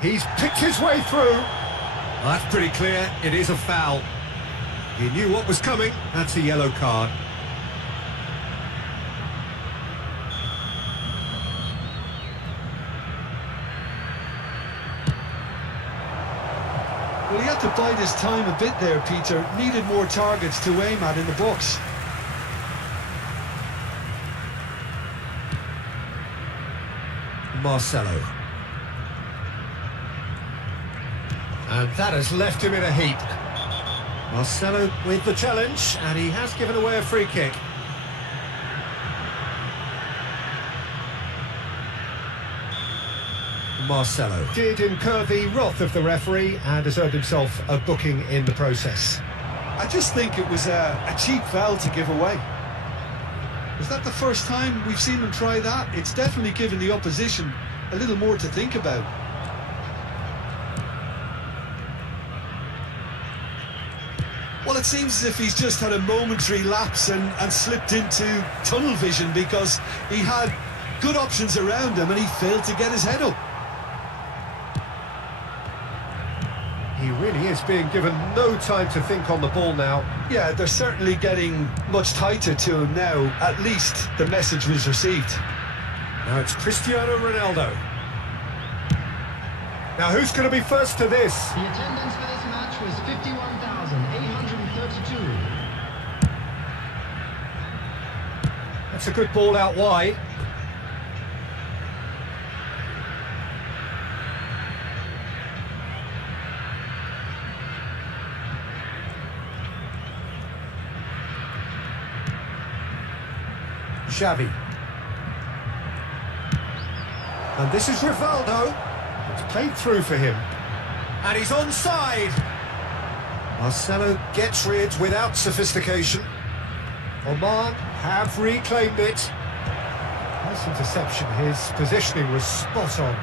He's picked his way through. Well, that's pretty clear. It is a foul. He knew what was coming. That's a yellow card. Well, he had to bide his time a bit there, Peter. Needed more targets to aim at in the box. Marcelo. And that has left him in a heap. Marcelo with the challenge, and he has given away a free kick. Marcelo did incur the wrath of the referee and has earned himself a booking in the process. I just think it was a cheap foul to give away. Is that the first time we've seen them try that? It's definitely given the opposition a little more to think about. Well, it seems as if he's just had a momentary lapse and slipped into tunnel vision, because he had good options around him and he failed to get his head up. He really is being given no time to think on the ball now. Yeah, they're certainly getting much tighter to him now. At least the message was received. Now it's Cristiano Ronaldo. Now who's going to be first to this? The attendance for this match was 51,832. That's a good ball out wide. Xavi. And this is Rivaldo. It's played through for him. And he's onside. Marcelo gets rid without sophistication. Oman have reclaimed it. Nice interception. His positioning was spot on.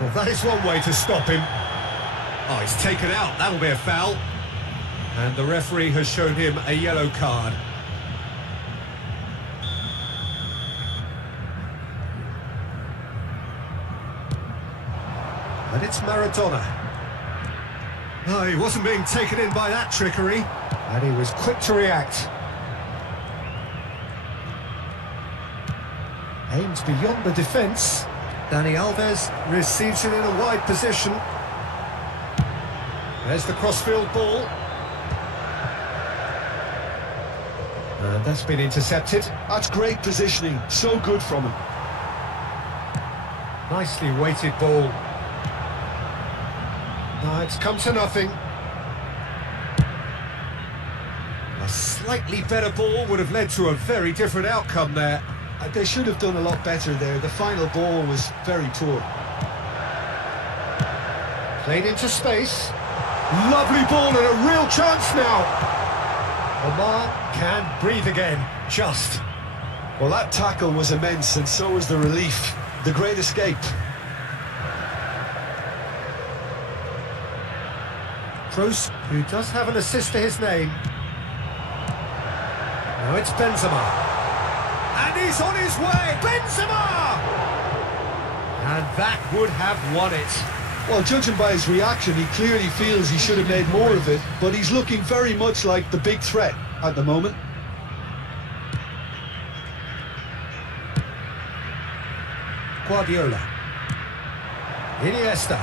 Well, that is one way to stop him. Oh, he's taken out. That'll be a foul. And the referee has shown him a yellow card. And it's Maradona. No, he wasn't being taken in by that trickery. And he was quick to react. Aims beyond the defence. Dani Alves receives it in a wide position. There's the crossfield ball. And that's been intercepted. That's great positioning. So good from him. Nicely weighted ball. No, it's come to nothing. A slightly better ball would have led to a very different outcome there. They should have done a lot better there. The final ball was very poor. Played into space. Lovely ball and a real chance now. Oman can breathe again, just. Well, that tackle was immense, and so was the relief. The great escape. Kroos, who does have an assist to his name. Now it's Benzema. And he's on his way, Benzema! And that would have won it. Well, judging by his reaction, he clearly feels he should have made more of it, but he's looking very much like the big threat at the moment. Guardiola. Iniesta.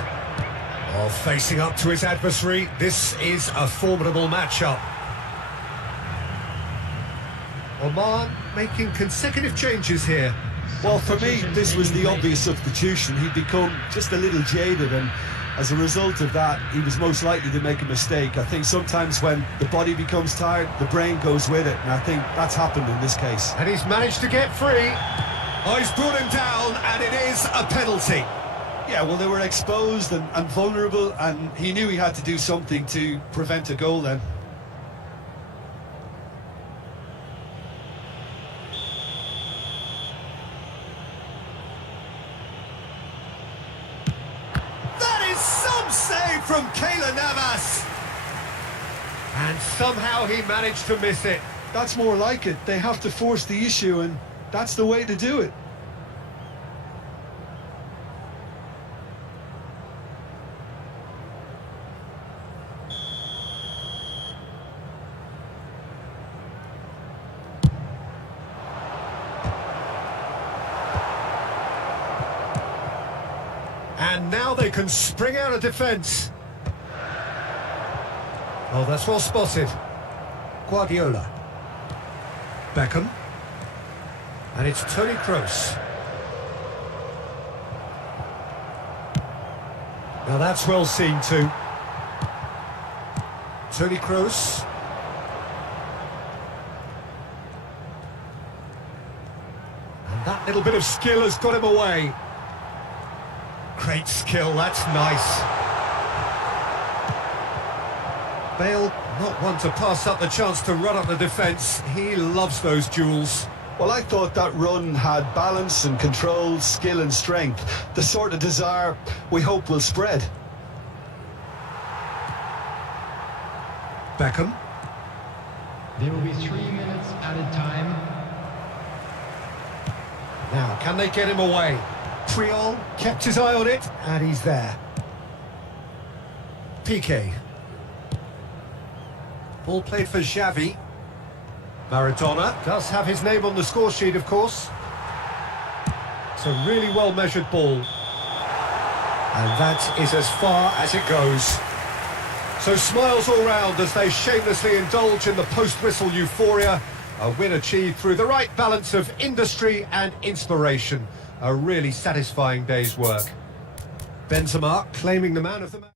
Oh, facing up to his adversary, this is a formidable matchup. Oman making consecutive changes here. Well, for me, this was the obvious substitution. He'd become just a little jaded, and as a result of that, he was most likely to make a mistake. I think sometimes when the body becomes tired, the brain goes with it, and I think that's happened in this case. And he's managed to get free. Oh, he's brought him down, and it is a penalty. Yeah, well, they were exposed and vulnerable, and he knew he had to do something to prevent a goal then. Save from Keylor Navas, and somehow he managed to miss it. That's more like it. They have to force the issue, and that's the way to do it. And now they can spring out of defence. Oh, that's well spotted. Guardiola. Beckham. And it's Toni Kroos. Now that's well seen too. Toni Kroos. And that little bit of skill has got him away. Great skill, that's nice. Bale, not one to pass up the chance to run up the defence. He loves those duels. Well, I thought that run had balance and control, skill and strength. The sort of desire we hope will spread. Beckham. There will be 3 minutes added time. Now, can they get him away? Triol kept his eye on it, and he's there. Piqué. Ball played for Xavi. Maradona does have his name on the score sheet, of course. It's a really well-measured ball. And that is as far as it goes. So smiles all round as they shamelessly indulge in the post-whistle euphoria. A win achieved through the right balance of industry and inspiration. A really satisfying day's work. Benzema claiming the man of the match.